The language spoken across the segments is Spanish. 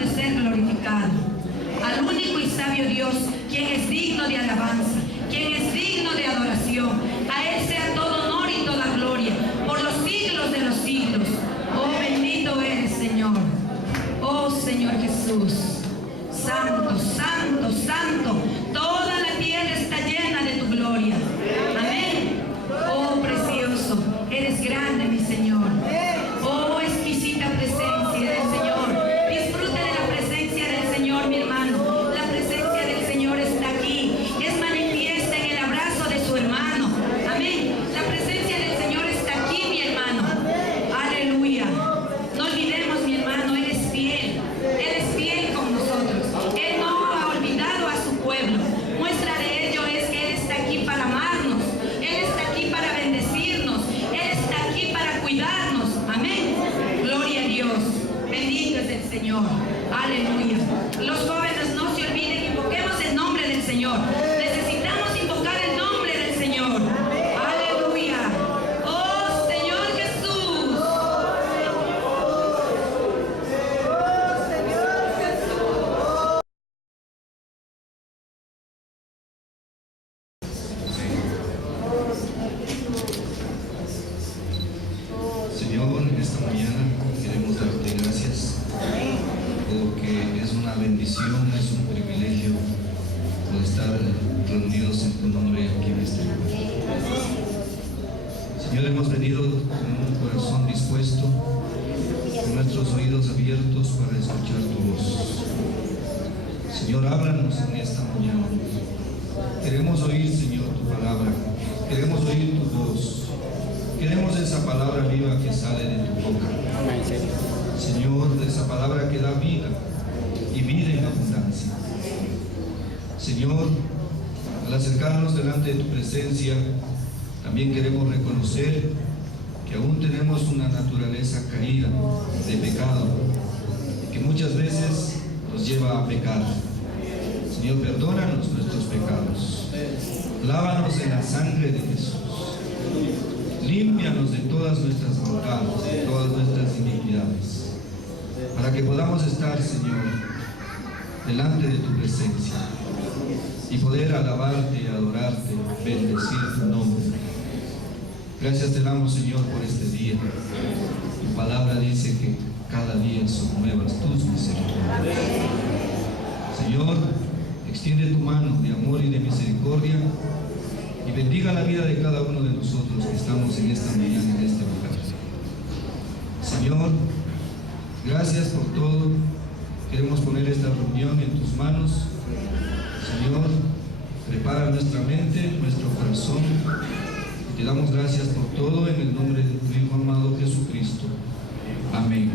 de ser glorificado, al único y sabio Dios, quien es digno de alabanza, quien es digno de adoración. A Él sea todo honor y toda gloria, por los siglos de los siglos. Oh, bendito eres, Señor. Oh, Señor Jesús. Santo, santo, santo. Toda la tierra está llena de tu gloria. Amén. Oh, precioso. Eres grande, mi Señor. Oh, exquisita presencia del Señor. Disfrute de la presencia del Señor, mi hermano. La presencia del Señor está aquí. Es manifiesta en el abrazo de su hermano. Amén. La presencia del Señor está aquí, mi hermano. Aleluya. No olvidemos, mi hermano, Él es fiel. Él es fiel con nosotros. Él no ha olvidado a su pueblo. Muestra de ello es que Él está aquí para amarnos. Él está aquí para bendecirnos. Él está aquí para cuidarnos. Amén. Gloria a Dios. Bendito es el Señor. Aleluya. Los jóvenes, no se olviden, invoquemos el nombre del Señor. Necesitamos invocar el nombre del Señor. Aleluya. Oh, Señor Jesús. Señor, en esta mañana queremos darte gracias porque es una bendición, es un privilegio por estar reunidos en tu nombre aquí en este lugar. Señor, hemos venido con un corazón dispuesto, con nuestros oídos abiertos para escuchar tu voz. Señor, háblanos en esta mañana. Queremos oír, Señor, tu palabra. Queremos oír tu voz. Queremos esa palabra viva que sale de tu boca. Señor, esa palabra que da vida y vida en abundancia. Señor, al acercarnos delante de tu presencia, también queremos reconocer que aún tenemos una naturaleza caída de pecado, que muchas veces nos lleva a pecar. Señor, perdónanos nuestros pecados. Lávanos en la sangre de Jesús. Límpianos de todas nuestras maldades, de todas nuestras iniquidades, para que podamos estar, Señor, delante de tu presencia y poder alabarte, adorarte, bendecir tu nombre. Gracias te damos, Señor, por este día. Tu palabra dice que cada día son nuevas tus misericordias. Señor, extiende tu mano de amor y de misericordia y bendiga la vida de cada uno de nosotros que estamos en esta mañana, en este lugar. Señor, gracias por todo. Queremos poner esta reunión en tus manos. Señor, prepara nuestra mente, nuestro corazón. Y te damos gracias por todo en el nombre de tu Hijo amado Jesucristo. Amén.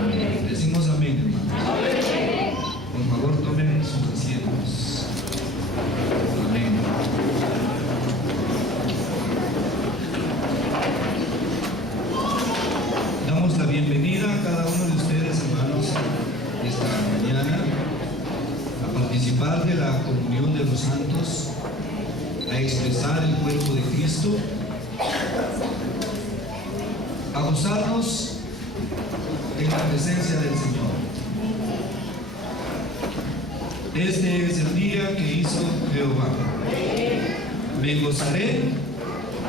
Amén. Decimos amén, hermanos. Por favor, tomen sus asientos. Amén. Damos la bienvenida a cada uno de ustedes, hermanos, esta mañana a participar de la comunión de los santos, a expresar el cuerpo de Cristo, a gozarnos en la presencia del Señor. Este es el día que hizo Jehová. Me gozaré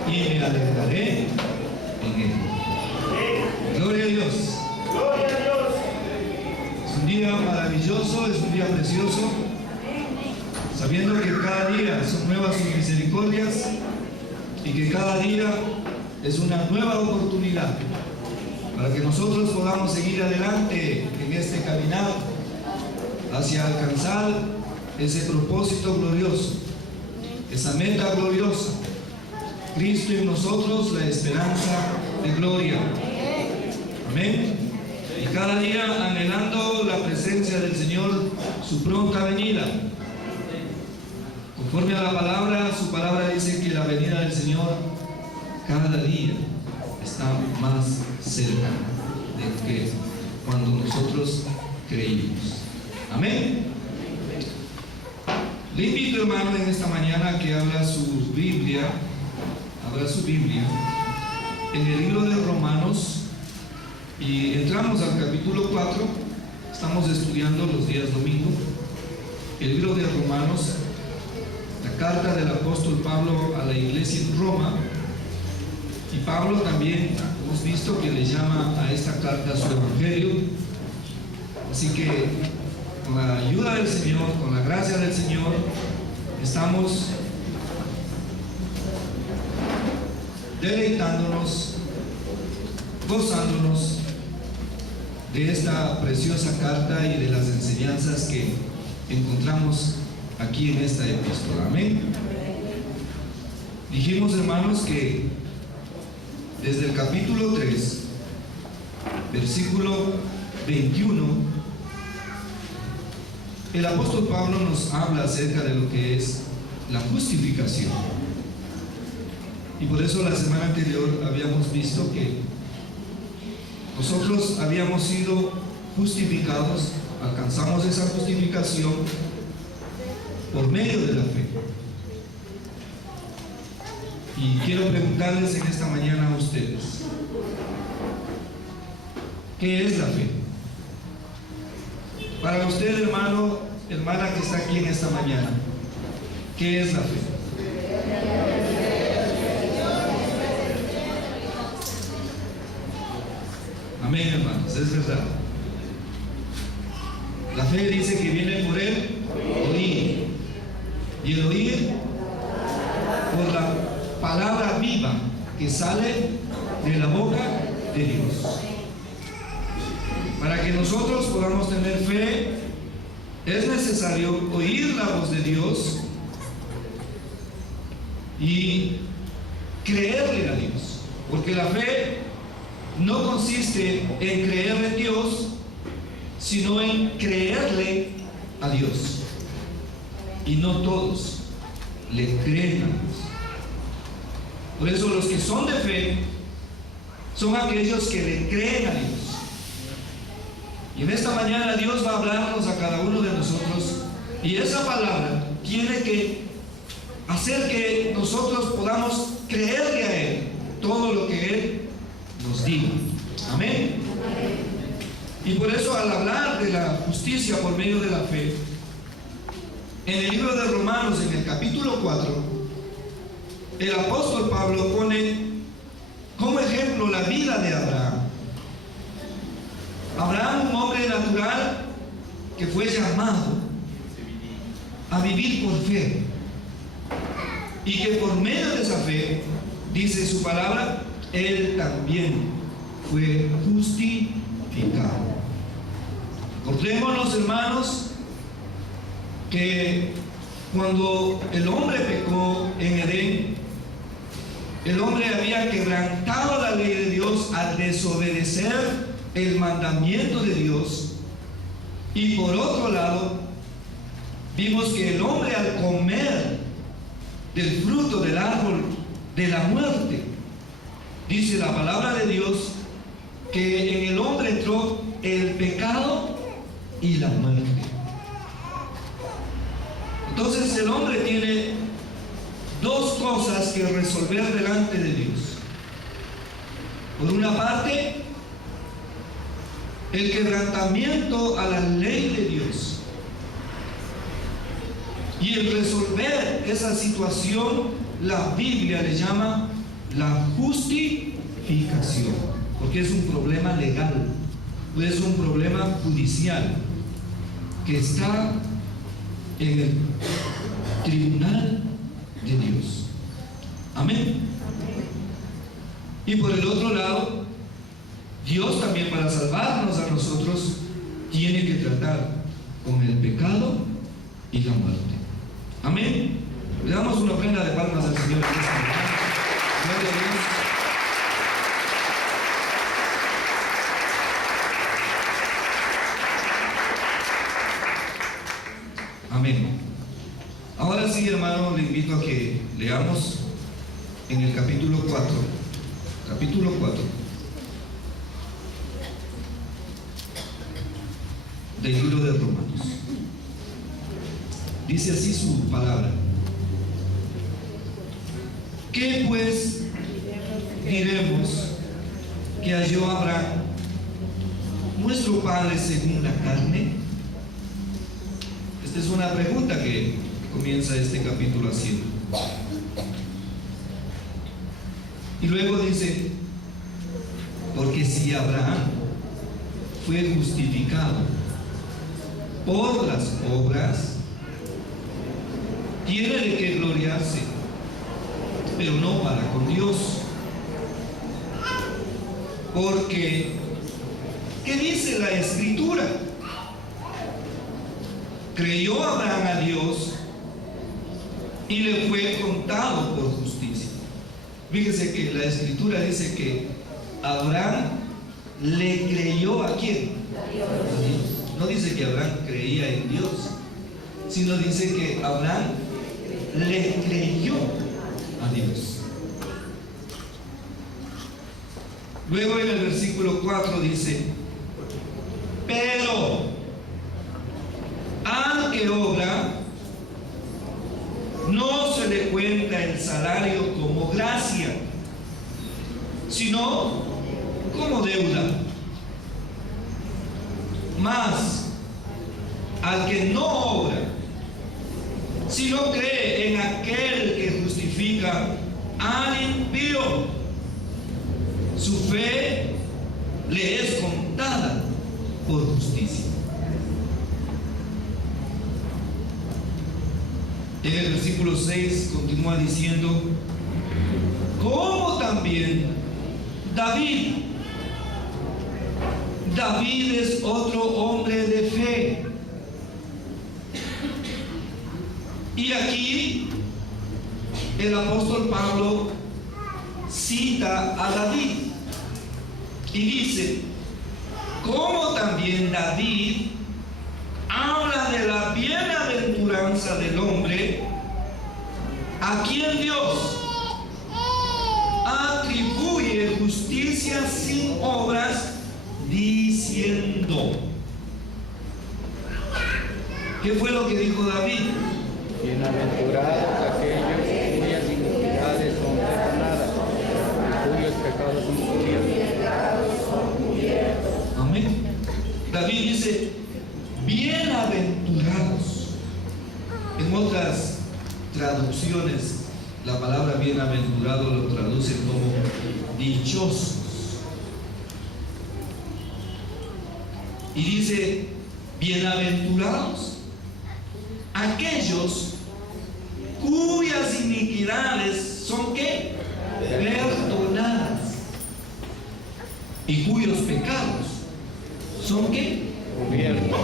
y me alegraré en él. Gloria a Dios. Gloria a Dios. Es un día maravilloso, es un día precioso, sabiendo que cada día son nuevas sus misericordias y que cada día es una nueva oportunidad para que nosotros podamos seguir adelante en este caminar hacia alcanzar ese propósito glorioso, esa meta gloriosa, Cristo en nosotros, la esperanza de gloria. Amén. Y cada día anhelando la presencia del Señor, su pronta venida. Conforme a la palabra, su palabra dice que la venida del Señor cada día está más cerca de que cuando nosotros creímos. Amén. Le invito, hermano, en esta mañana que abra su Biblia en el libro de Romanos y entramos al capítulo 4. Estamos estudiando los días domingo el libro de Romanos, la carta del apóstol Pablo a la iglesia en Roma. Y Pablo también hemos visto que le llama a esta carta su evangelio. Así que con la ayuda del Señor, con la gracia del Señor, estamos deleitándonos, gozándonos de esta preciosa carta y de las enseñanzas que encontramos aquí en esta epístola. Amén. Dijimos, hermanos, que desde el capítulo 3, versículo 21, el apóstol Pablo nos habla acerca de lo que es la justificación. Y por eso la semana anterior habíamos visto que nosotros habíamos sido justificados, alcanzamos esa justificación por medio de la fe. Y quiero preguntarles en esta mañana a ustedes, ¿qué es la fe? Para usted, hermano, hermana que está aquí en esta mañana, ¿qué es la fe? Amén, hermanos, es verdad. La fe dice que viene por el oír, y el oír por la palabra viva que sale de la boca de Dios. Para que nosotros podamos tener fe, es necesario oír la voz de Dios y creerle a Dios, porque la fe no consiste en creer en Dios, sino en creerle a Dios. Y no todos le creen a Dios. Por eso los que son de fe son aquellos que le creen a Dios. Y en esta mañana Dios va a hablarnos a cada uno de nosotros, y esa palabra tiene que hacer que nosotros podamos creerle a Él todo lo que Él nos diga. Amén. Y por eso, al hablar de la justicia por medio de la fe, en el libro de Romanos, en el capítulo 4, el apóstol Pablo pone como ejemplo la vida de Abraham. Abraham, un hombre natural que fue llamado a vivir por fe, y que por medio de esa fe, dice su palabra, él también fue justificado. Acordémonos, hermanos, que cuando el hombre pecó en Edén, el hombre había quebrantado la ley de Dios al desobedecer el mandamiento de Dios. Y por otro lado, vimos que el hombre, al comer del fruto del árbol de la muerte, dice la palabra de Dios que en el hombre entró el pecado y la muerte. Entonces el hombre tiene dos cosas que resolver delante de Dios. Por una parte, el quebrantamiento a la ley de Dios, y el resolver esa situación, la Biblia le llama la justificación, porque es un problema legal, es un problema judicial que está en el tribunal de Dios. Amén. Y por el otro lado, Dios también, para salvarnos a nosotros, tiene que tratar con el pecado y la muerte. Amén. Le damos una ofrenda de palmas al Señor en esta mañana. Gloria a Dios. Amén. Ahora sí, hermano, le invito a que leamos en el capítulo 4. Capítulo 4 del libro de Romanos. Dice así su palabra: ¿qué pues diremos que halló Abraham nuestro Padre según la carne? Esta es una pregunta que comienza este capítulo haciendo. Y luego dice, porque si Abraham fue justificado por las obras, tiene de qué gloriarse, pero no para con Dios. Porque, ¿qué dice la Escritura? Creyó Abraham a Dios y le fue contado por justicia. Fíjese que la Escritura dice que Abraham le creyó ¿a quién? A Dios. No dice que Abraham creía en Dios, sino dice que Abraham le creyó a Dios. Luego en el versículo 4 dice, pero al que obra no se le cuenta el salario como gracia, sino como deuda. Mas al que no obra, sino cree en aquel que justifica al impío, su fe le es contada por justicia. En el versículo 6 continúa diciendo, como también David es otro hombre de fe. Y aquí el apóstol Pablo cita a David y dice, como también David habla de la bienaventuranza del hombre a quien Dios atribuye justicia sin obras, diciendo. ¿Qué fue lo que dijo David? Bienaventurados aquellos cuyas iniquidades son perdonadas y cuyos pecados son cubiertos. Amén. David dice, bienaventurados. En otras traducciones, la palabra bienaventurado lo traducen como dichosos. Y dice, bienaventurados aquellos cuyas iniquidades son ¿qué? Perdonadas, y cuyos pecados son ¿qué? Cubiertos.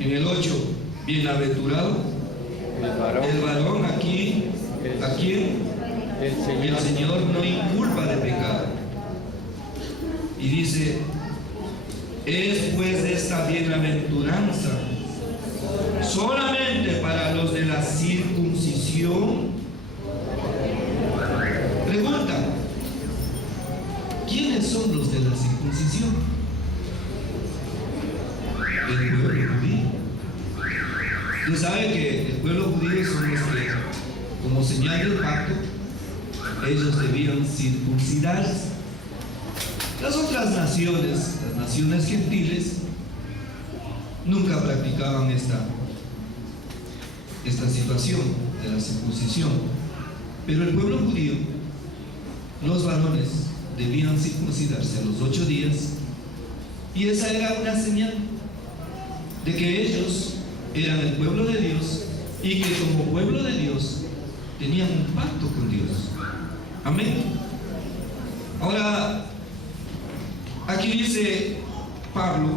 En el 8, bienaventurado el varón aquí, a quien el Señor no inculpa de pecado. Y dice, es pues esta bienaventuranza solamente para los de la circuncisión. Pregunta, ¿quiénes son los de la circuncisión? El pueblo judío. Usted sabe que el pueblo judío son los que, como señal del pacto, ellos debían circuncidarse. Las otras naciones, las naciones gentiles, nunca practicaban esta situación de la circuncisión. Pero el pueblo judío, los varones, debían circuncidarse a los 8 días, y esa era una señal de que ellos eran el pueblo de Dios y que como pueblo de Dios tenían un pacto con Dios. Amén. Ahora, aquí dice Pablo,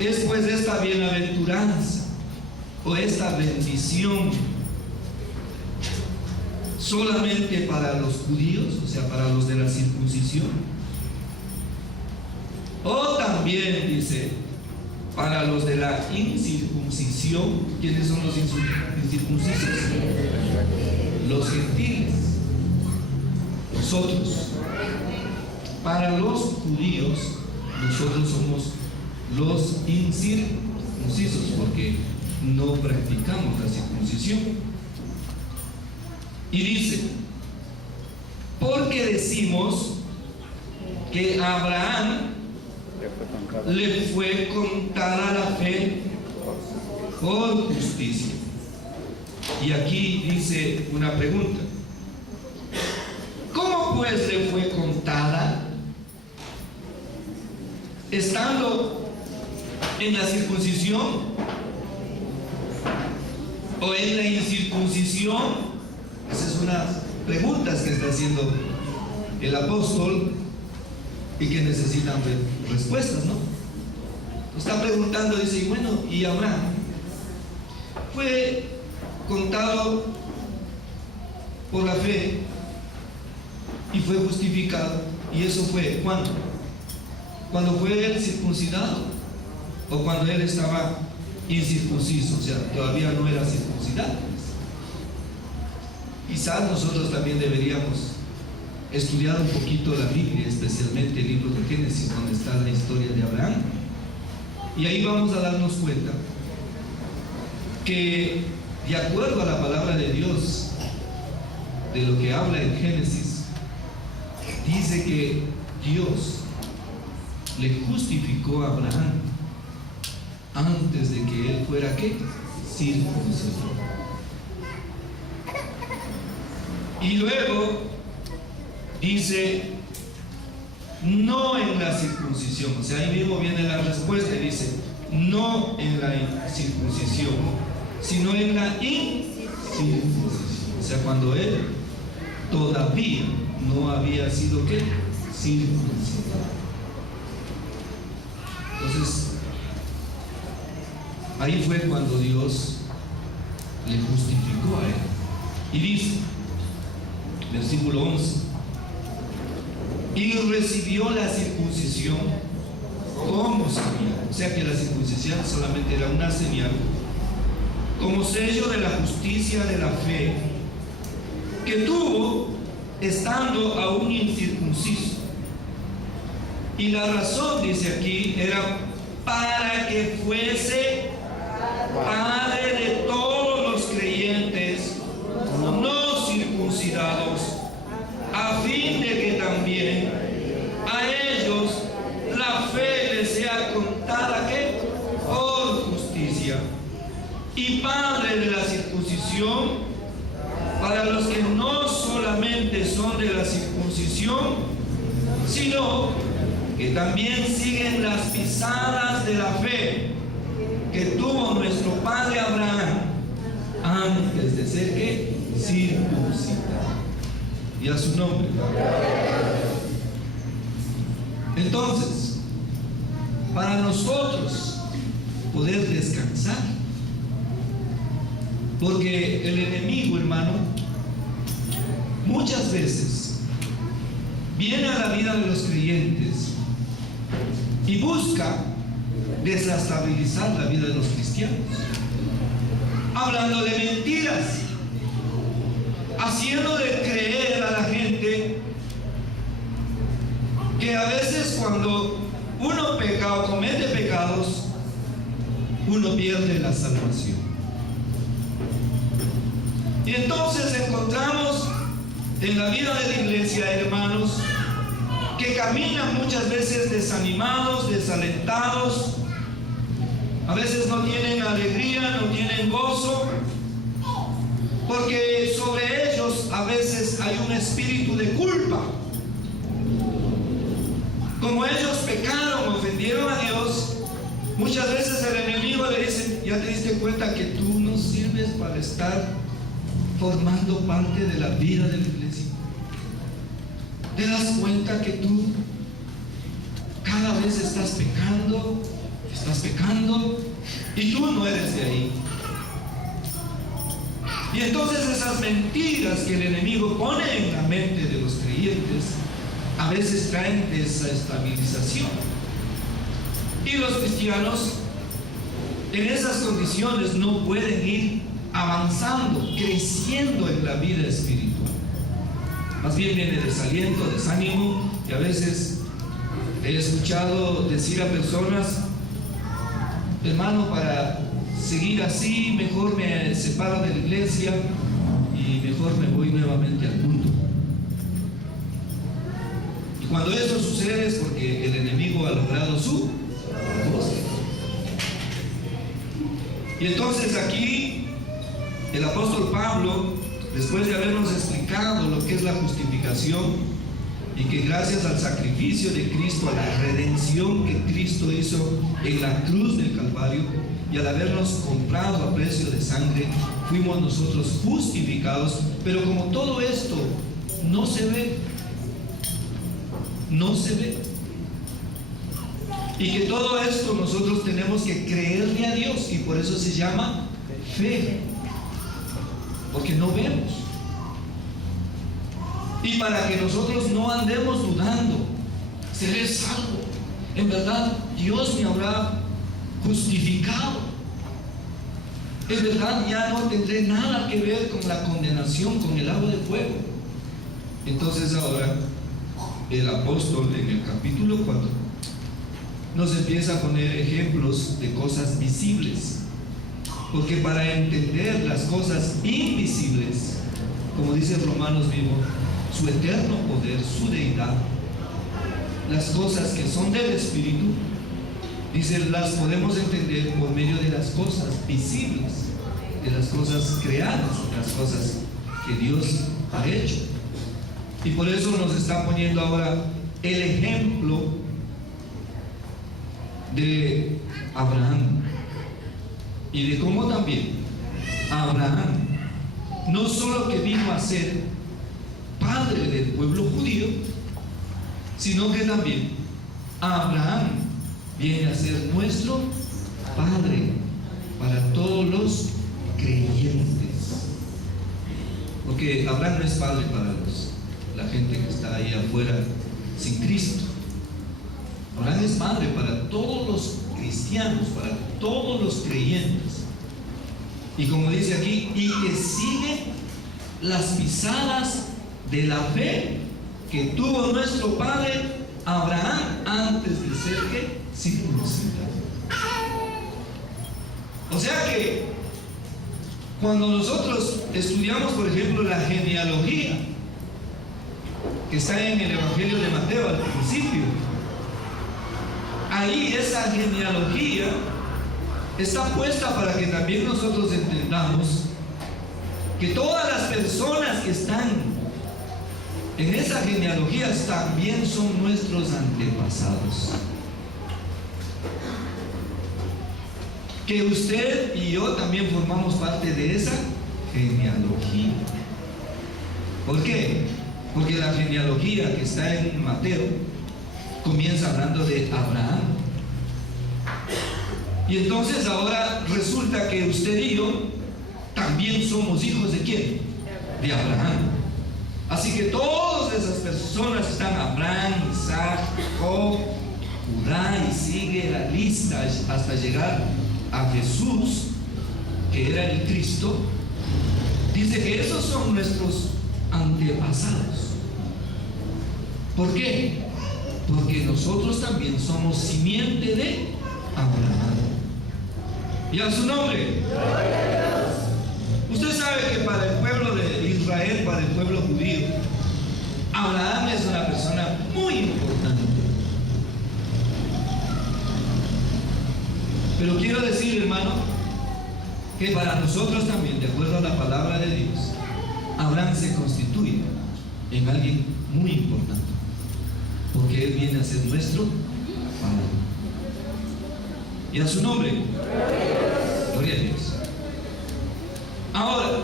es pues esta bienaventuranza o esta bendición solamente para los judíos, o sea, para los de la circuncisión, o también dice para los de la incircuncisión. ¿Quiénes son los incircuncisos? Los gentiles, nosotros. Para los judíos, nosotros somos los incircuncisos porque no practicamos la circuncisión. Y dice, porque decimos que a Abraham le fue contada la fe por justicia. Y aquí dice una pregunta: ¿cómo pues le fue contada? ¿Estando en la circuncisión o en la incircuncisión? Esa es una pregunta que está haciendo el apóstol y que necesitan respuestas, ¿no? Está preguntando, dice, bueno, ¿y Abraham fue contado por la fe y fue justificado? ¿Y eso fue cuándo? ¿Cuando fue él circuncidado o cuando él estaba incircunciso? O sea, todavía no era circuncidado. Quizás nosotros también deberíamos estudiar un poquito la Biblia, especialmente el libro de Génesis, donde está la historia de Abraham, y ahí vamos a darnos cuenta que, de acuerdo a la palabra de Dios, de lo que habla en Génesis, dice que Dios le justificó a Abraham antes de que él fuera ¿qué? Circuncidado. Y luego dice, no en la circuncisión. O sea, ahí mismo viene la respuesta y dice, no en la circuncisión, sino en la incircuncisión. O sea, cuando él todavía no había sido ¿qué? Circuncidado. Entonces, ahí fue cuando Dios le justificó a él. Y dice, versículo 11, y recibió la circuncisión como señal. O sea que la circuncisión solamente era una señal, como sello de la justicia de la fe que tuvo estando aún incircunciso. Y la razón, dice aquí, era para que fuese padre de todos los creyentes no circuncidados, a fin de que también a ellos la fe les sea contada ¿qué? Por justicia, y padre de la circuncisión para los que no solamente son de la circuncisión, sino que también siguen las pisadas de la fe que tuvo nuestro padre Abraham antes de ser ¿qué? Circuncidado. Y a su nombre. Entonces, para nosotros poder descansar, porque el enemigo, hermano, muchas veces viene a la vida de los creyentes y busca desestabilizar la vida de los cristianos, hablando de mentiras, haciendo de creer a la gente que a veces cuando uno peca o comete pecados, uno pierde la salvación. Y entonces encontramos en la vida de la iglesia hermanos que caminan muchas veces desanimados, desalentados, a veces no tienen alegría, no tienen gozo, porque sobre ellos a veces hay un espíritu de culpa. Como ellos pecaron, ofendieron a Dios, muchas veces el enemigo le dice, ya te diste cuenta que tú no sirves para estar formando parte de la vida de la iglesia. ¿Te das cuenta que tú cada vez estás pecando y tú no eres de ahí? Y entonces esas mentiras que el enemigo pone en la mente de los creyentes a veces traen desestabilización. Y los cristianos en esas condiciones no pueden ir avanzando, creciendo en la vida espiritual. Más bien viene desaliento, desánimo, y a veces he escuchado decir a personas, hermano, para seguir así, mejor me separo de la iglesia y mejor me voy nuevamente al mundo. Cuando esto sucede es porque el enemigo ha logrado su propósito. Y entonces aquí el apóstol Pablo, después de habernos explicado lo que es la justificación, y que gracias al sacrificio de Cristo, a la redención que Cristo hizo en la cruz del Calvario, y al habernos comprado a precio de sangre, fuimos nosotros justificados. Pero como todo esto no se ve, y que todo esto nosotros tenemos que creerle a Dios, y por eso se llama fe, porque no vemos. Y para que nosotros no andemos dudando, ¿seré salvo? En verdad, Dios me habrá justificado. En verdad, ya no tendré nada que ver con la condenación, con el lago de fuego. Entonces ahora, el apóstol en el capítulo 4 nos empieza a poner ejemplos de cosas visibles. Porque para entender las cosas invisibles, como dice Romanos mismo, su eterno poder, su deidad, las cosas que son del Espíritu, dice, las podemos entender por medio de las cosas visibles, de las cosas creadas, las cosas que Dios ha hecho. Y por eso nos está poniendo ahora el ejemplo de Abraham, y de cómo también Abraham no solo que vino a ser padre del pueblo judío, sino que también Abraham viene a ser nuestro padre para todos los creyentes. Porque Abraham no es padre para la gente que está ahí afuera sin Cristo. Abraham es padre para todos los cristianos, para todos los creyentes. Y como dice aquí, y que sigue las pisadas de la fe que tuvo nuestro padre Abraham antes de ser que circuncidado. O sea que cuando nosotros estudiamos, por ejemplo, la genealogía que está en el Evangelio de Mateo al principio, ahí esa genealogía está puesta para que también nosotros entendamos que todas las personas que están en esa genealogía también son nuestros antepasados. Que usted y yo también formamos parte de esa genealogía. ¿Por qué? Porque la genealogía que está en Mateo comienza hablando de Abraham. Y entonces ahora resulta que usted y yo también somos hijos de ¿quién? De Abraham. Así que todas esas personas están: Abraham, Isaac, Jacob, Judá, y sigue la lista hasta llegar a Jesús, que era el Cristo. Dice que esos son nuestros antepasados. ¿Por qué? Porque nosotros también somos simiente de Abraham. ¿Y a su nombre? Usted sabe que para el pueblo de Israel, para el pueblo judío, Abraham es una persona muy importante. Pero quiero decir, hermano, que para nosotros también, de acuerdo a la palabra de Dios, Abraham se constituye en alguien muy importante, porque él viene a ser nuestro Padre. Y a su nombre, gloria a Dios. Ahora,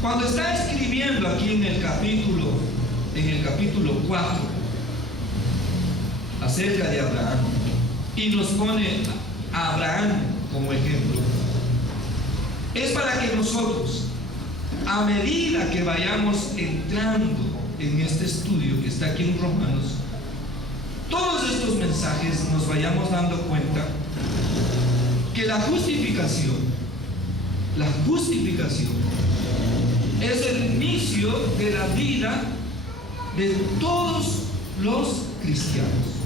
cuando está escribiendo aquí en el capítulo 4 acerca de Abraham, y nos pone a Abraham como ejemplo, es para que nosotros, a medida que vayamos entrando en este estudio que está aquí en Romanos, todos estos mensajes nos vayamos dando cuenta que la justificación es el inicio de la vida de todos los cristianos.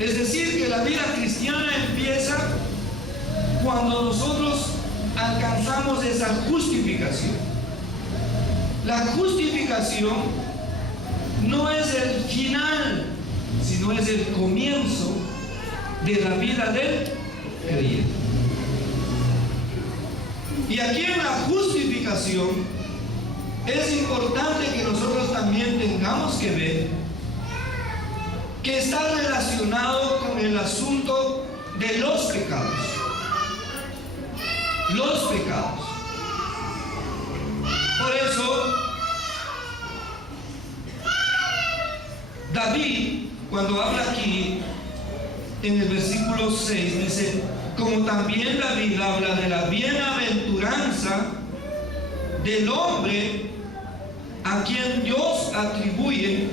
Es decir, que la vida cristiana empieza cuando nosotros alcanzamos esa justificación. La justificación no es el final, sino es el comienzo de la vida del creyente. Y aquí en la justificación es importante que nosotros también tengamos que ver que está relacionado con el asunto de los pecados. Los pecados. Por eso, David, cuando habla aquí, en el versículo 6, dice, como también David habla de la bienaventuranza del hombre a quien Dios atribuye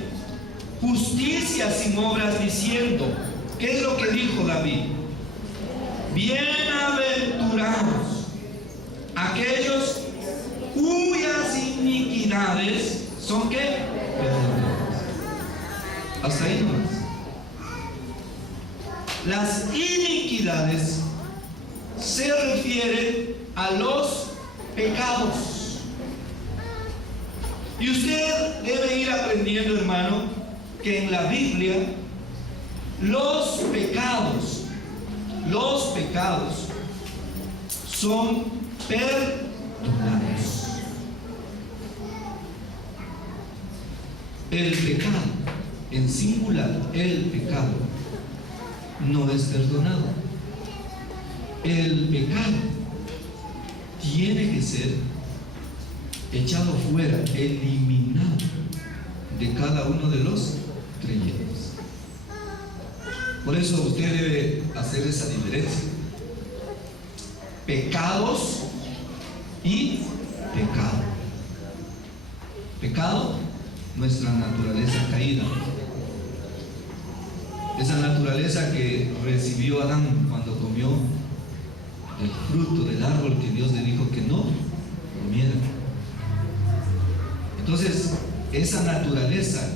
justicia sin obras, diciendo, ¿qué es lo que dijo David? Bienaventurados aquellos cuyas iniquidades son ¿qué? Perdonadas. Hasta ahí nomás. Las iniquidades se refieren a los pecados. Y usted debe ir aprendiendo, hermano, que en la Biblia los pecados son perdonados. El pecado, en singular, el pecado no es perdonado. El pecado tiene que ser echado fuera, eliminado de cada uno de los creyentes. Por eso usted debe hacer esa diferencia: pecados y pecado. Pecado, nuestra naturaleza caída, esa naturaleza que recibió Adán cuando comió el fruto del árbol que Dios le dijo que no comiera. Entonces, esa naturaleza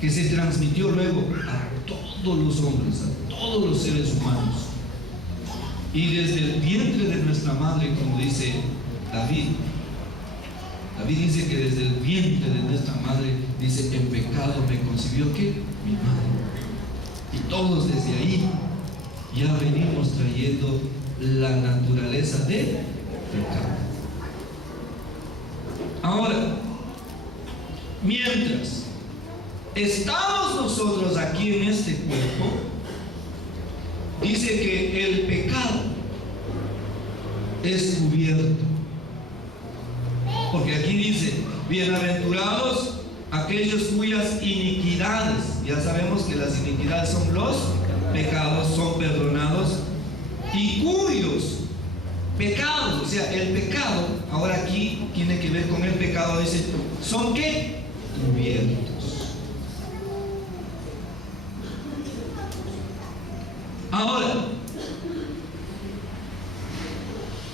que se transmitió luego a todos los hombres, a todos los seres humanos, y desde el vientre de nuestra madre, como dice David dice que desde el vientre de nuestra madre, dice, en pecado me concibió ¿qué? Mi madre. Y todos desde ahí ya venimos trayendo la naturaleza de pecado. Ahora, mientras estamos nosotros aquí en este cuerpo, dice que el pecado es cubierto. Porque aquí dice, bienaventurados aquellos cuyas iniquidades, ya sabemos que las iniquidades son los pecados, son perdonados, y cuyos pecados, o sea, el pecado, ahora aquí tiene que ver con el pecado, dice, son ¿qué? Cubiertos. Ahora,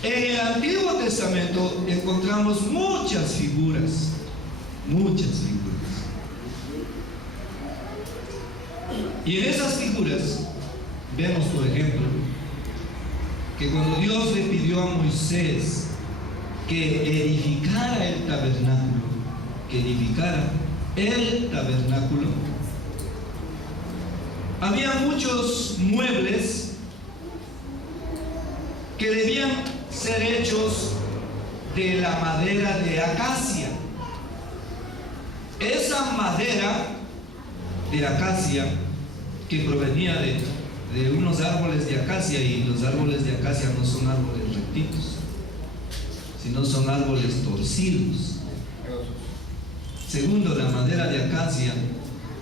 en el Antiguo Testamento encontramos muchas figuras. Y en esas figuras vemos, por ejemplo, que cuando Dios le pidió a Moisés que edificara el tabernáculo, había muchos muebles que debían ser hechos de la madera de acacia. Esa madera de acacia que provenía de unos árboles de acacia, y los árboles de acacia no son árboles rectitos, sino son árboles torcidos. Segundo, la madera de acacia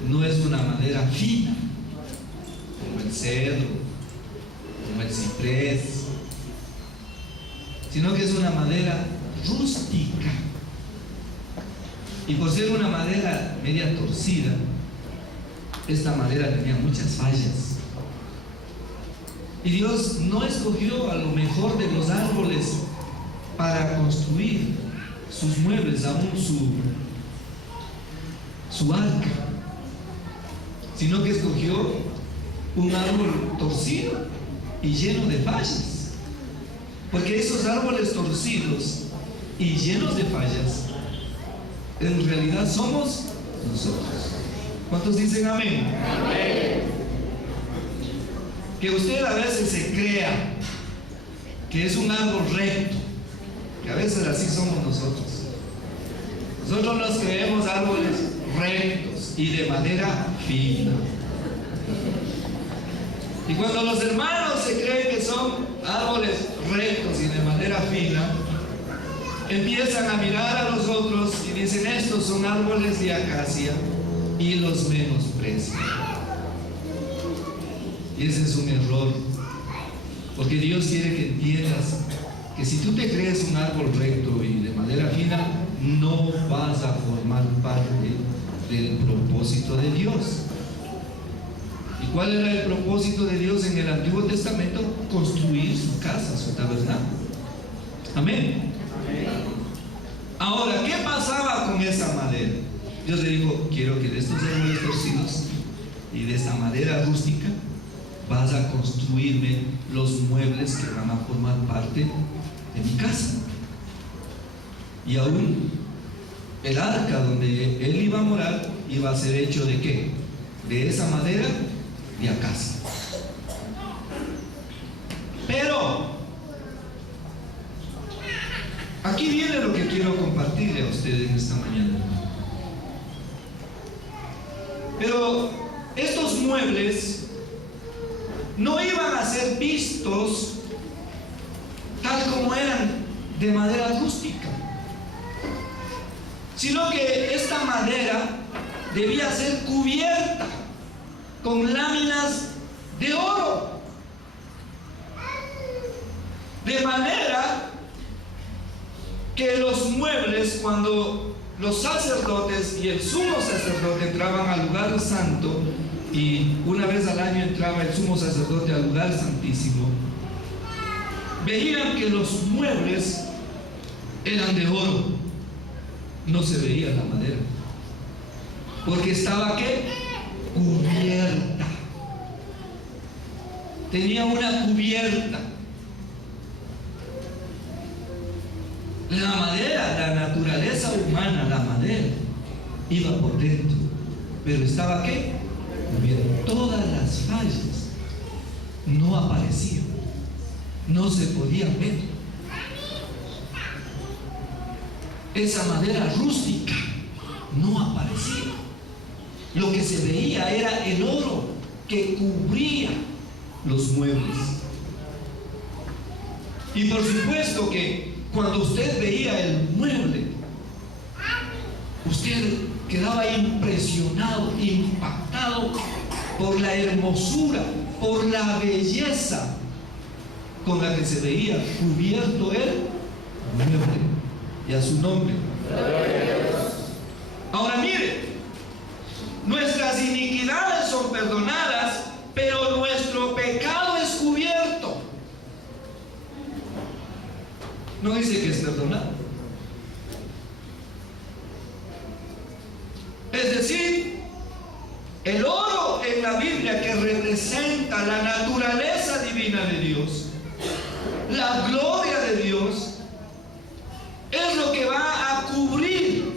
no es una madera fina, como el cedro, como el ciprés, sino que es una madera rústica. Y por ser una madera media torcida, esta madera tenía muchas fallas. Y Dios no escogió a lo mejor de los árboles para construir sus muebles, aún su arca, sino que escogió un árbol torcido y lleno de fallas. Porque esos árboles torcidos y llenos de fallas, en realidad somos nosotros. ¿Cuántos dicen amén? Amén. Que usted a veces se crea que es un árbol recto, que a veces así somos nosotros. Nosotros nos creemos árboles rectos y de madera fina. Y cuando los hermanos se creen que son árboles rectos y de madera fina, empiezan a mirar a los otros y dicen: estos son árboles de acacia, y los menosprecian. Y ese es un error, porque Dios quiere que entiendas que si tú te crees un árbol recto y de madera fina, no vas a formar parte del propósito de Dios. ¿Y cuál era el propósito de Dios en el Antiguo Testamento? Construir su casa, su tabernáculo. Amén. Ahora, ¿qué pasaba con esa madera? Dios le dijo: quiero que de estos árboles torcidos y de esta madera rústica vas a construirme los muebles que van a formar parte de mi casa. Y aún el arca donde él iba a morar iba a ser hecho ¿de qué? De esa madera de acacia. Pero aquí viene lo que quiero compartirle a ustedes en esta mañana. Pero estos muebles no iban a ser vistos tal como eran de madera rústica, sino que esta madera debía ser cubierta con láminas de oro, de manera que los muebles, cuando los sacerdotes y el sumo sacerdote entraban al lugar santo, y una vez al año entraba el sumo sacerdote al lugar santísimo, veían que los muebles eran de oro. No se veía la madera, porque estaba ¿qué? Cubierta. Tenía una cubierta. La madera, la naturaleza humana, la madera iba por dentro, pero estaba ¿qué? Cubierta. Todas las fallas no aparecían, no se podían ver. Esa madera rústica no aparecía. Lo que se veía era el oro que cubría los muebles. Y por supuesto que cuando usted veía el mueble, usted quedaba impresionado, impactado por la hermosura, por la belleza con la que se veía cubierto el mueble. Y a su nombre. Ahora mire, nuestras iniquidades son perdonadas, pero nuestro pecado es cubierto. No dice que es perdonado. Es decir, el oro en la Biblia, que representa la naturaleza divina de Dios, la gloria de Dios, es lo que va a cubrir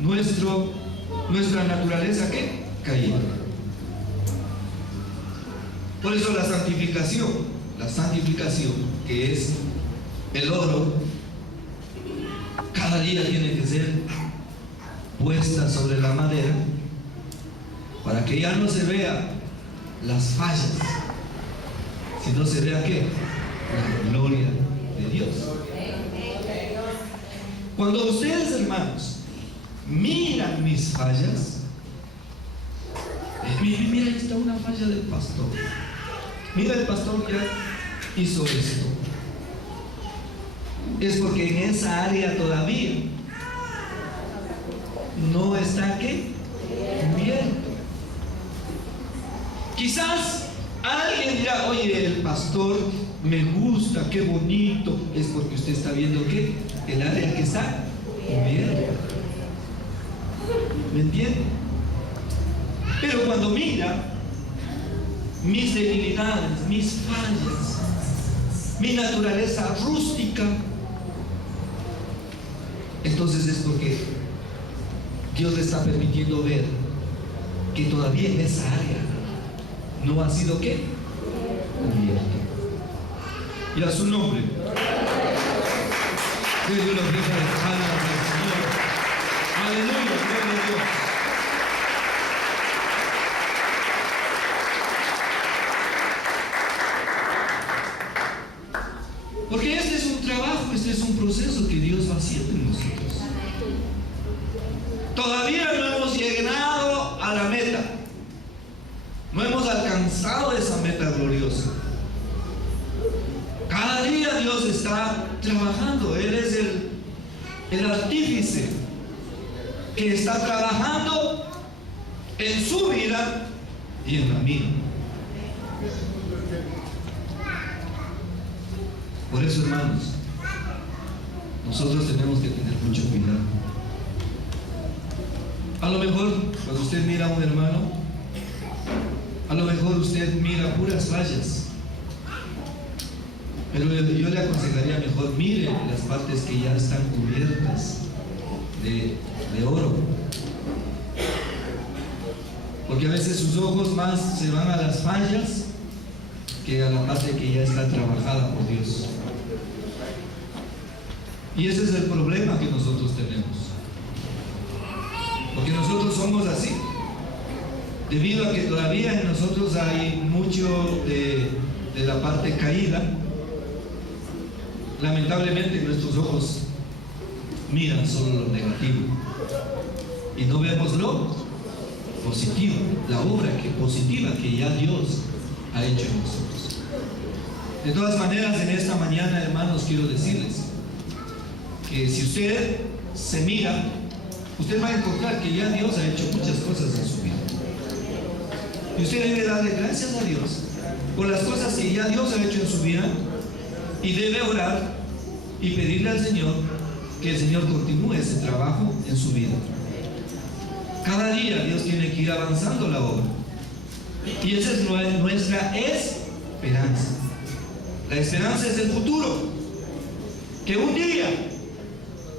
nuestra naturaleza ¿qué? Caída. Por eso la santificación, que es el oro, cada día tiene que ser puesta sobre la madera para que ya no se vea las fallas, sino se vea ¿qué? La gloria de Dios. Cuando ustedes, hermanos, miran mis fallas, mira, ahí está una falla del pastor. Mira, el pastor ya hizo esto. Es porque en esa área todavía no está ¿qué? Cubierto. Quizás alguien dirá: oye, el pastor me gusta, qué bonito. Es porque usted está viendo ¿qué? El área que está cubierta. ¿Me entiende? Pero cuando mira mis debilidades, mis fallas, mi naturaleza rústica, entonces es porque Dios le está permitiendo ver que todavía en esa área no ha sido ¿qué? Cubierto. Y a su nombre. Dios una ofrenda de palmas al Señor. Aleluya, gloria a Dios. Porque este es un trabajo, este es un proceso que Dios va haciendo en nosotros. Todavía no hemos llegado a la meta. No hemos alcanzado esa meta gloriosa. Cada día Dios está trabajando. Él es el artífice que está trabajando en su vida y en la mía. Por eso, hermanos, nosotros tenemos que tener mucho cuidado. A lo mejor cuando usted mira a un hermano, a lo mejor usted mira puras fallas, pero yo le aconsejaría mejor mire las partes que ya están cubiertas de oro, porque a veces sus ojos más se van a las fallas que a la parte que ya está trabajada por Dios. Y ese es el problema que nosotros tenemos, porque nosotros somos así, debido a que todavía en nosotros hay mucho de la parte caída. Lamentablemente nuestros ojos miran solo lo negativo y no vemos lo positivo, la obra positiva que ya Dios ha hecho en nosotros. De todas maneras, en esta mañana, hermanos, quiero decirles que si usted se mira, usted va a encontrar que ya Dios ha hecho muchas cosas en su vida. Y usted debe darle gracias a Dios por las cosas que ya Dios ha hecho en su vida, y debe orar y pedirle al Señor que el Señor continúe ese trabajo en su vida. Cada día Dios tiene que ir avanzando la obra, y esa es nuestra esperanza. La esperanza es el futuro, que un día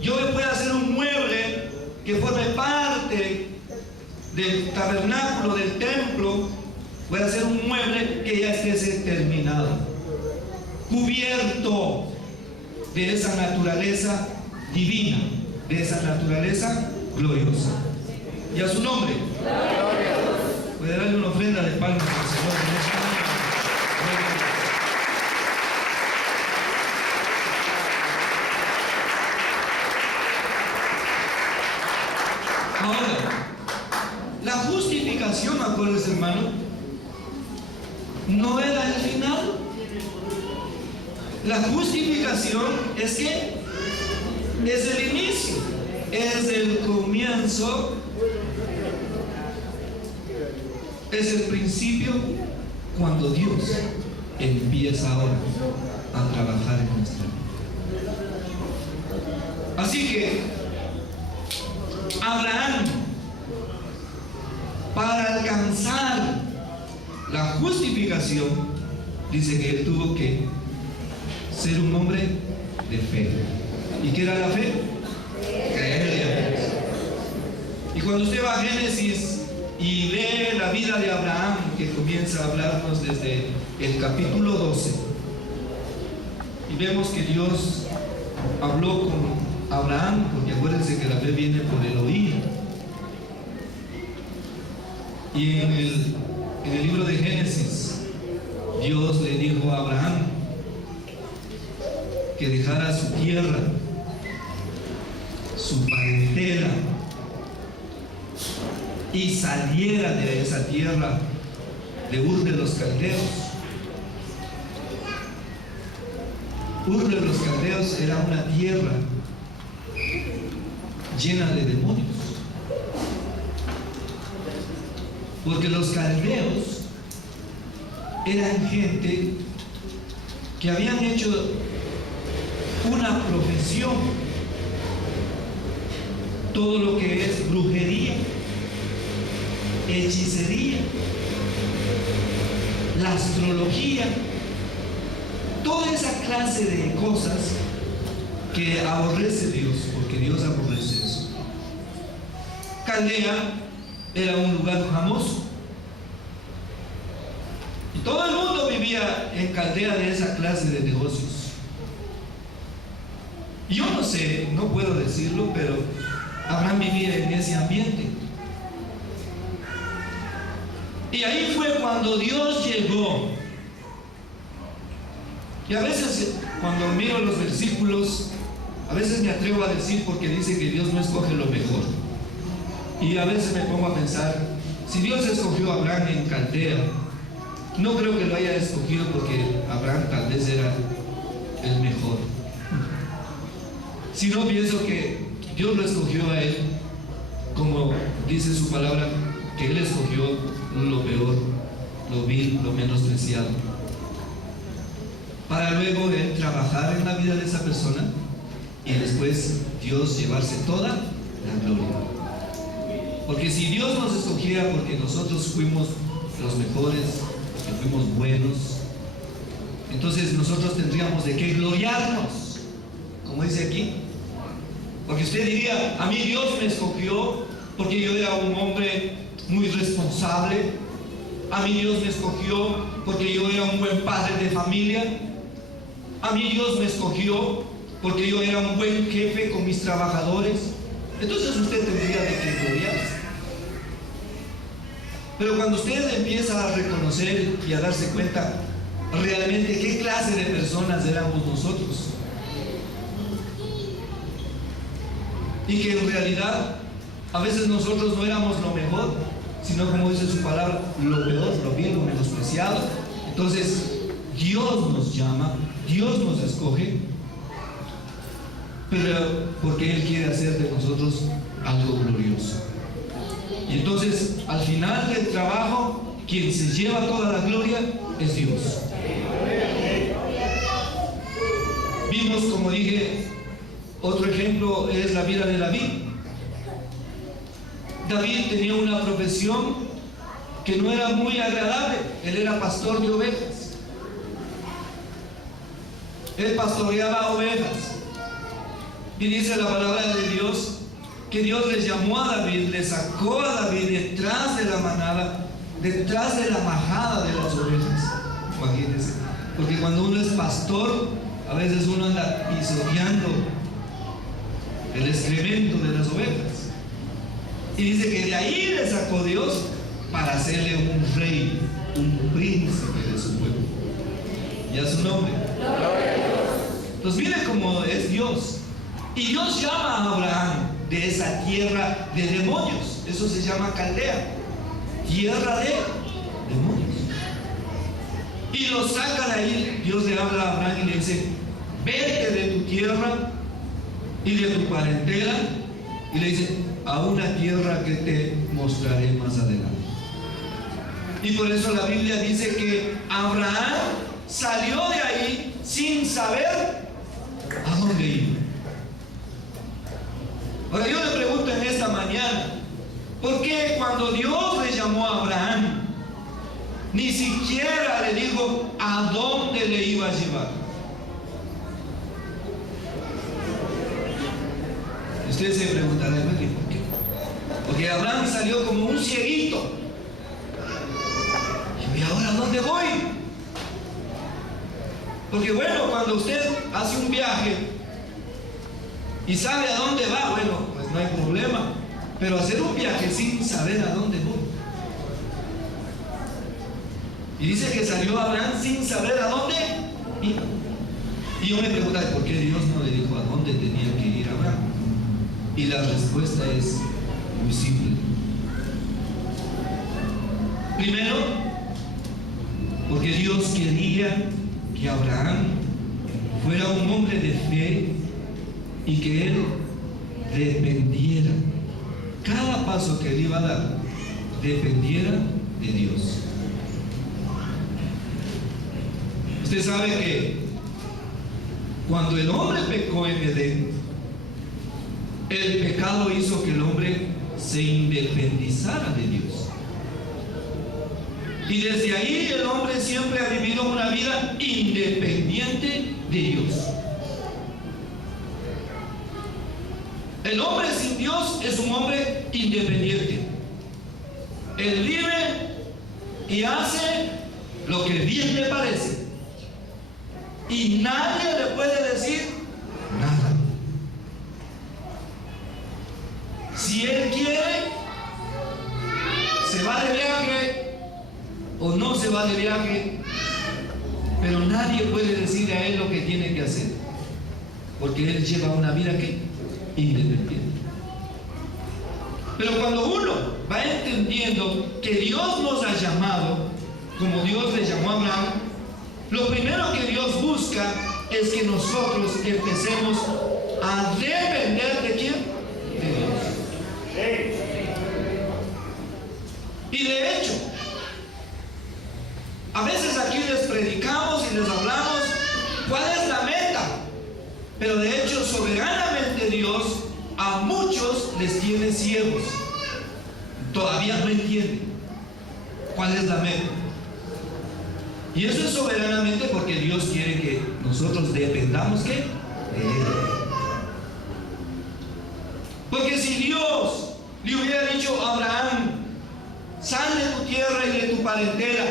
yo me pueda hacer un mueble que forme parte del tabernáculo, del templo. Voy a hacer un mueble que ya esté terminado, cubierto de esa naturaleza divina, de esa naturaleza gloriosa. Y a su nombre, voy a darle una ofrenda de palmas al Señor en esta mañana. Ahora, la justificación, acuérdense, hermano, no era el final. La justificación es que es el inicio, es el comienzo, es el principio, cuando Dios empieza ahora a trabajar en nuestra vida. Así que Abraham, para alcanzar la justificación, dice que él tuvo que ser un hombre de fe. ¿Y qué era la fe? Creerle a Dios. Y cuando usted va a Génesis y ve la vida de Abraham, que comienza a hablarnos desde el capítulo 12, y vemos que Dios habló con Abraham, porque acuérdense que la fe viene por el oír. Y en el libro de Génesis, Dios le dijo a Abraham que dejara su tierra, su parentela, y saliera de esa tierra de Ur de los Caldeos. Ur de los Caldeos era una tierra llena de demonios, porque los caldeos eran gente que habían hecho una profesión, todo lo que es brujería, hechicería, la astrología, toda esa clase de cosas que aborrece Dios, porque Dios aborrece eso. Caldea era un lugar famoso. Y todo el mundo vivía en Caldea de esa clase de negocios. Y yo no sé, no puedo decirlo, pero Abraham vivía en ese ambiente. Y ahí fue cuando Dios llegó. Y a veces cuando miro los versículos, a veces me atrevo a decir, porque dice que Dios no escoge lo mejor. Y a veces me pongo a pensar, si Dios escogió a Abraham en Caldea, no creo que lo haya escogido porque Abraham tal vez era el mejor, sino pienso que Dios lo escogió a él, como dice su palabra, que él escogió lo peor, lo vil, lo menospreciado, para luego él trabajar en la vida de esa persona y después Dios llevarse toda la gloria. Porque si Dios nos escogiera porque nosotros fuimos los mejores, porque fuimos buenos, entonces nosotros tendríamos de qué gloriarnos, como dice aquí. Porque usted diría, a mí Dios me escogió porque yo era un hombre muy responsable. A mí Dios me escogió porque yo era un buen padre de familia. A mí Dios me escogió porque yo era un buen jefe con mis trabajadores. Entonces usted tendría de qué gloriarse. Pero cuando usted empieza a reconocer y a darse cuenta realmente qué clase de personas éramos nosotros, y que en realidad a veces nosotros no éramos lo mejor, sino, como dice su palabra, lo peor, lo vil, lo menospreciado. Entonces Dios nos llama, Dios nos escoge, pero porque Él quiere hacer de nosotros algo glorioso. Y entonces al final del trabajo, quien se lleva toda la gloria es Dios. Vimos, como dije, otro ejemplo es la vida de David. David tenía una profesión que no era muy agradable. Él era pastor de ovejas. Él pastoreaba ovejas. Y dice la palabra de Dios que Dios le llamó a David, le sacó a David detrás de la manada, detrás de la majada de las ovejas. Imagínense. Porque cuando uno es pastor, a veces uno anda pisoteando el excremento de las ovejas. Y dice que de ahí le sacó Dios para hacerle un rey, un príncipe de su pueblo. Y a su nombre. Entonces mire cómo es Dios. Y Dios llama a Abraham de esa tierra de demonios. Eso se llama Caldea, tierra de demonios. Y lo saca de ahí. Dios le habla a Abraham y le dice: vete de tu tierra y de tu parentela, y le dice, a una tierra que te mostraré más adelante. Y por eso la Biblia dice que Abraham salió de ahí sin saber a dónde iba. Ahora yo le pregunto en esta mañana, ¿por qué cuando Dios le llamó a Abraham, ni siquiera le dijo a dónde le iba a llevar? Usted se preguntará, ¿por qué? Porque Abraham salió como un cieguito. ¿Y ahora a dónde voy? Porque bueno, cuando usted hace un viaje y sabe a dónde va, bueno, pues no hay problema. Pero hacer un viaje sin saber a dónde voy. Y dice que salió Abraham sin saber a dónde iba. Y yo me preguntaba, ¿por qué Dios no le dijo a dónde tenía que ir Abraham? Y la respuesta es muy simple. Primero, porque Dios quería que Abraham fuera un hombre de fe y que él dependiera, cada paso que él iba a dar, dependiera de Dios. Usted sabe que cuando el hombre pecó en Edén, el pecado hizo que el hombre se independizara de Dios. Y desde ahí el hombre siempre ha vivido una vida independiente de Dios. El hombre sin Dios es un hombre independiente. Él vive y hace lo que bien le parece. Y nadie le puede decir nada. Si él quiere, se va de viaje o no se va de viaje, pero nadie puede decir a él lo que tiene que hacer, porque él lleva una vida que independiente. Pero cuando uno va entendiendo que Dios nos ha llamado, como Dios le llamó a Abraham, lo primero que Dios busca es que nosotros empecemos a depender de ¿quién? De Dios. Y de hecho, a veces aquí les predicamos y les hablamos cuál es la meta, pero de hecho soberanamente Dios a muchos les tiene ciegos. Todavía no entienden cuál es la meta. Y eso es soberanamente porque Dios quiere que nosotros dependamos ¿qué? De Él. Porque si Dios le hubiera dicho a Abraham, sal de tu tierra y de tu parentela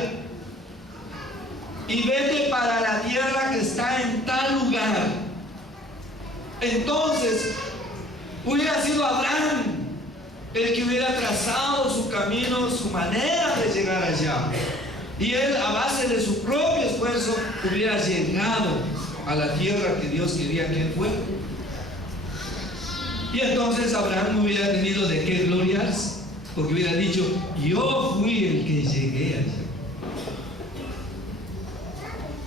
y vete para la tierra que está en tal lugar, entonces hubiera sido Abraham el que hubiera trazado su camino, su manera de llegar allá. Y él, a base de su propio esfuerzo, hubiera llegado a la tierra que Dios quería que él fuera. Y entonces Abraham no hubiera tenido de qué gloriarse, porque hubiera dicho, yo fui el que llegué allá.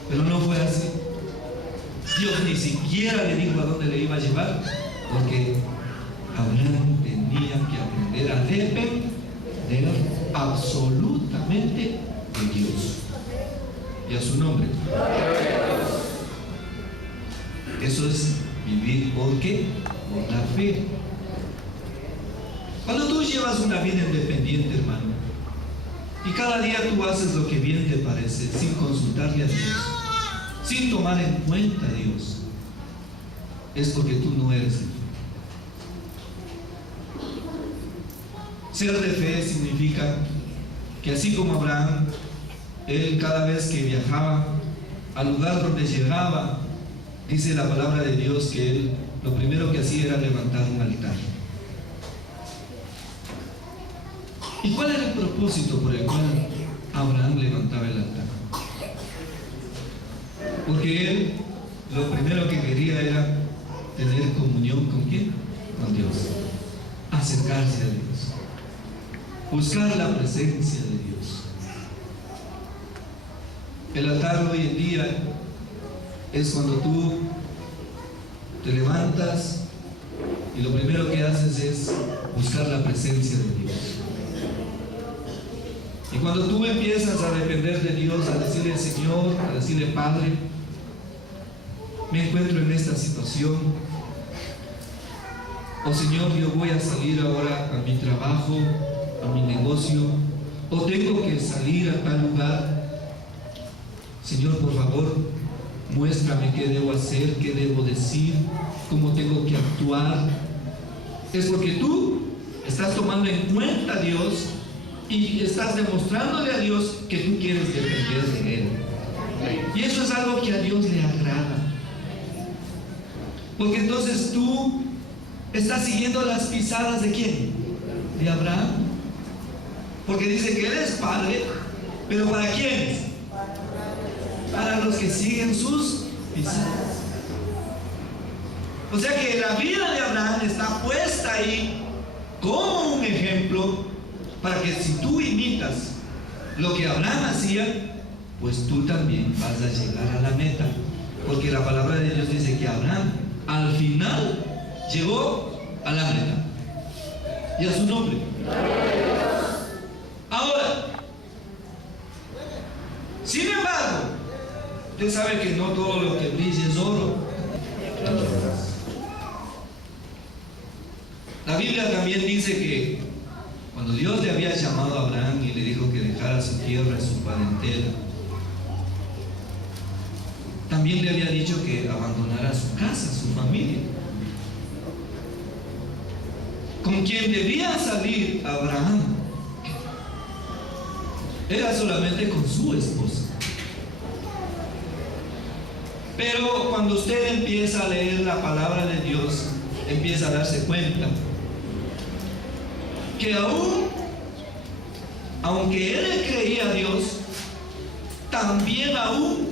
Pero no fue así. Dios ni siquiera le dijo a dónde le iba a llevar, porque Abraham tenía que aprender a depender absolutamente de Dios y a su nombre. Eso es vivir ¿por qué? Por la fe. Cuando tú llevas una vida independiente, hermano, y cada día tú haces lo que bien te parece, sin consultarle a Dios, sin tomar en cuenta a Dios, es porque tú no eres de fe. Ser de fe significa que así como Abraham, él cada vez que viajaba al lugar donde llegaba, dice la palabra de Dios que él lo primero que hacía era levantar un altar. ¿Y cuál era el propósito por el cual Abraham levantaba el altar? Porque él lo primero que quería era tener comunión ¿con quién? Con Dios. Acercarse a Dios. Buscar la presencia de Dios. El altar hoy en día es cuando tú te levantas y lo primero que haces es buscar la presencia de Dios. Y cuando tú empiezas a depender de Dios, a decirle Señor, a decirle Padre, me encuentro en esta situación, o Señor, yo voy a salir ahora a mi trabajo, a mi negocio, o tengo que salir a tal lugar. Señor, por favor, muéstrame qué debo hacer, qué debo decir, cómo tengo que actuar. Es porque tú estás tomando en cuenta a Dios y estás demostrándole a Dios que tú quieres depender de Él. Y eso es algo que a Dios le agrada. Porque entonces tú estás siguiendo las pisadas ¿de quién? De Abraham. Porque dice que Él es Padre, pero ¿para quiénes? Para los que siguen sus pisadas. O sea que la vida de Abraham está puesta ahí como un ejemplo para que si tú imitas lo que Abraham hacía, pues tú también vas a llegar a la meta. Porque la palabra de Dios dice que Abraham al final llegó a la meta. Y a su nombre. Ahora, sin embargo, usted sabe que no todo lo que brilla es oro. La Biblia también dice que cuando Dios le había llamado a Abraham y le dijo que dejara su tierra y su parentela, también le había dicho que abandonara su casa, su familia. con quien debía salir Abraham era solamente con su esposa. Pero cuando usted empieza a leer la palabra de Dios, empieza a darse cuenta que aunque él le creía a Dios, también aún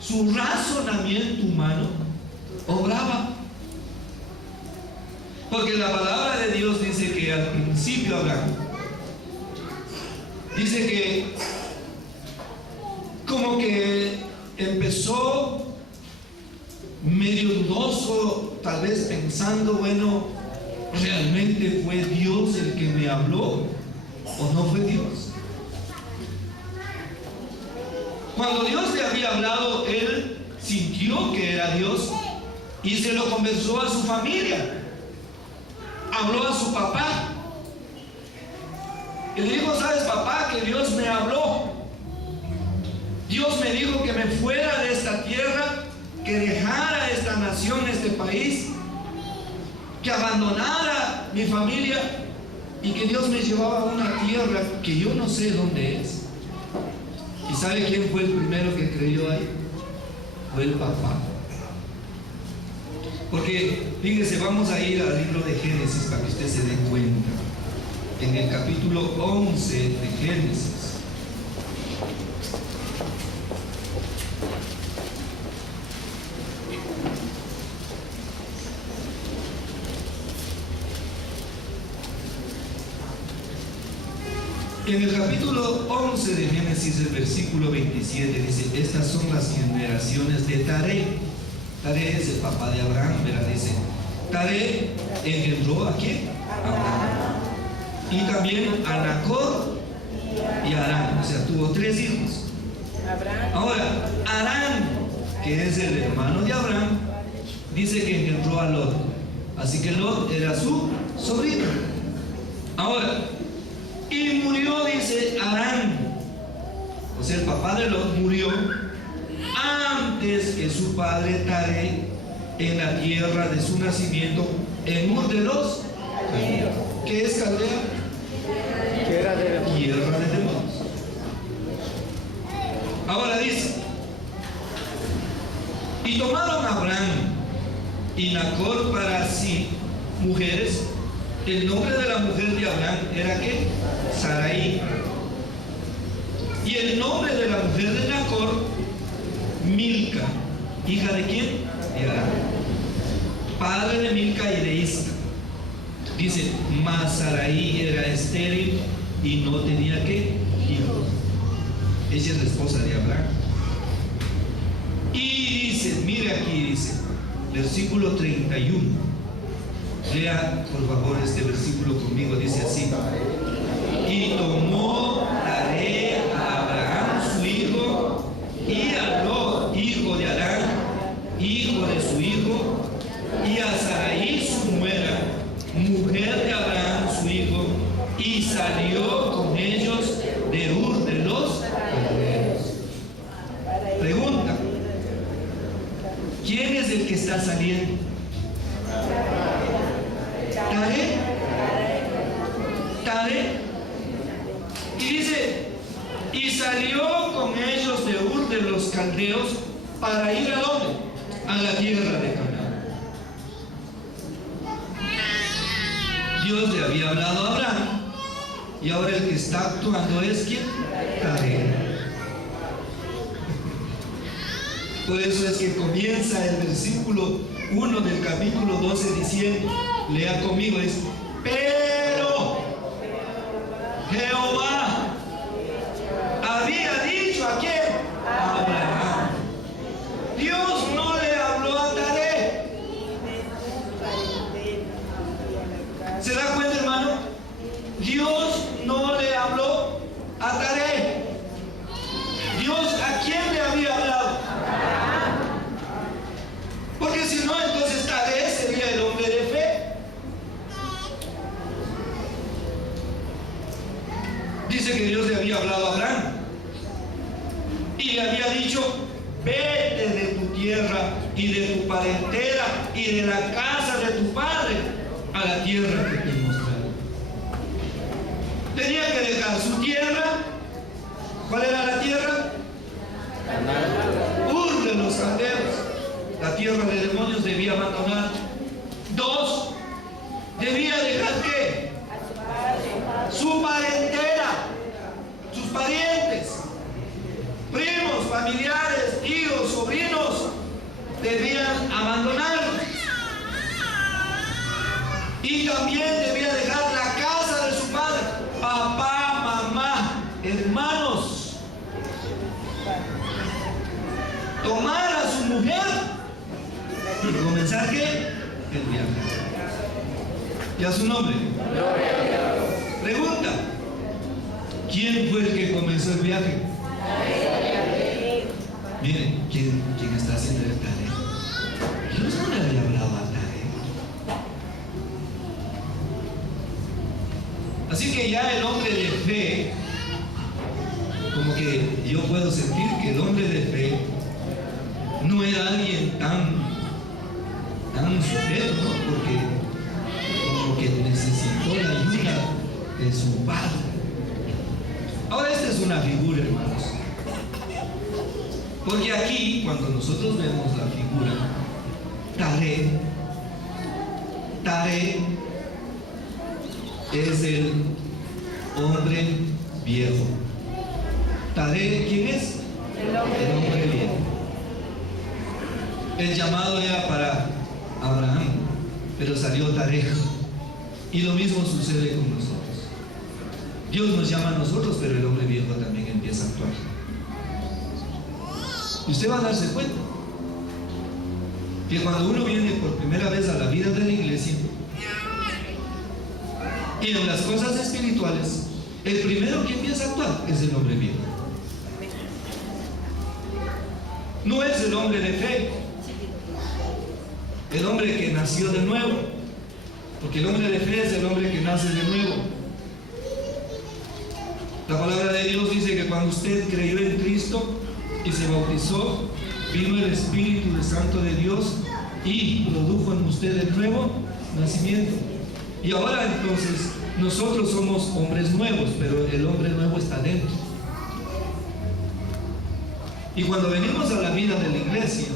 su razonamiento humano obraba. Porque la palabra de Dios dice que al principio Abraham, dice que como que empezó medio dudoso, tal vez pensando, bueno, ¿realmente fue Dios el que me habló o no fue Dios? Cuando Dios le había hablado, él sintió que era Dios y se lo conversó a su familia. Habló a su papá y le dijo: ¿sabes, papá, que Dios me habló? Dios me dijo que me fuera de esta tierra, que dejara esta nación, este país, que abandonara mi familia y que Dios me llevaba a una tierra que yo no sé dónde es. ¿Y sabe quién fue el primero que creyó ahí? Fue el papá. Porque, fíjese, vamos a ir al libro de Génesis para que usted se dé cuenta. En el capítulo 11 de Génesis. En el capítulo 11 de Génesis, el versículo 27 dice: estas son las generaciones de Taré. Taré es el papá de Abraham, ¿verdad? Dice: Taré engendró ¿a quién? A Abraham. Y también a Nacor y a Harán, o sea, tuvo 3 hijos. Ahora, Harán, que es el hermano de Abraham, dice que engendró a Lot. Así que Lot era su sobrino. Ahora, y murió, dice, Harán, o sea, el papá de Lot murió antes que su padre Taré en la tierra de su nacimiento, en Ur de los Caldeos. ¿Qué es Caldea? Tierra de demonios. Ahora dice: y tomaron a Abraham y Nacor para sí mujeres. El nombre de la mujer de Abraham era ¿qué? Sarai. Y el nombre de la mujer de Nacor, Milca. ¿Hija de quién? De Abraham. Padre de Milca y de Isca. Dice: mas Sarai era estéril y no tenía ¿qué? Hijos. Ella es la esposa de Abraham. Y dice, mire aquí, dice, versículo 31. Lea por favor este versículo conmigo, dice así: y tomó Taré a Abraham su hijo y a Lot, hijo de Harán, hijo de su hijo, y a Sarai su nuera, mujer de Abraham su hijo, y salió con ellos de Ur de los Caldeos. Pregunta: ¿quién es el que está saliendo? Taré. Taré. Y dice: y salió con ellos de Ur de los Caldeos para ir ¿a dónde? A la tierra de Canaán. Dios le había hablado a Abraham y ahora el que está actuando es ¿quién? Taré. Por eso es que comienza el versículo 1 del capítulo 12 diciendo, lea conmigo, es: pero Jehová había dicho ¿a quién? A Abraham. Dios no le habló a Taré. ¿Se da cuenta, hermano? Dios no le habló a Taré. Dios ¿a quién le había hablado? Porque si no, entonces Taré sería el hombre de fe. Dice que Dios le había hablado a Abraham y le había dicho: vete de tu tierra y de tu parentela y de la casa de tu padre a la tierra que te mostraré. tenía que dejar su tierra. ¿Cuál era la tierra? Ur de los caldeos. La tierra de demonios debía abandonar. 2, debía dejar ¿qué? Su parentela, sus parientes, primos, familiares, tíos, sobrinos, debían abandonarlos. Y también debía dejar la casa de su padre, papá, mamá, hermanos. Tomar a su mujer y comenzar ¿qué? El viaje. ¿Y a su nombre? Pregunta: ¿quién fue el que comenzó el viaje? Miren, ¿quién está haciendo el tarea? Dios no le había hablado a tarea. Así que ya el hombre de fe, como que yo puedo sentir que el hombre de fe no era alguien tan sujeto, ¿no? Porque como que necesitó la ayuda de su padre. Ahora esta es una figura, hermanos, porque aquí cuando nosotros vemos la figura Taré es el hombre viejo. Taré, ¿quién es? El hombre viejo. El llamado era para Abraham, pero salió Taré. Y lo mismo sucede con nosotros. Dios nos llama a nosotros, pero el hombre viejo también empieza a actuar. Y usted va a darse cuenta que cuando uno viene por primera vez a la vida de la iglesia y en las cosas espirituales, el primero que empieza a actuar es el hombre viejo. No es el hombre de fe, el hombre que nació de nuevo, porque el hombre de fe es el hombre que nace de nuevo. La palabra de Dios dice que cuando usted creyó en Cristo y se bautizó, vino el Espíritu Santo de Dios y produjo en usted el nuevo nacimiento. Y ahora entonces nosotros somos hombres nuevos, pero el hombre nuevo está dentro. Y cuando venimos a la vida de la iglesia,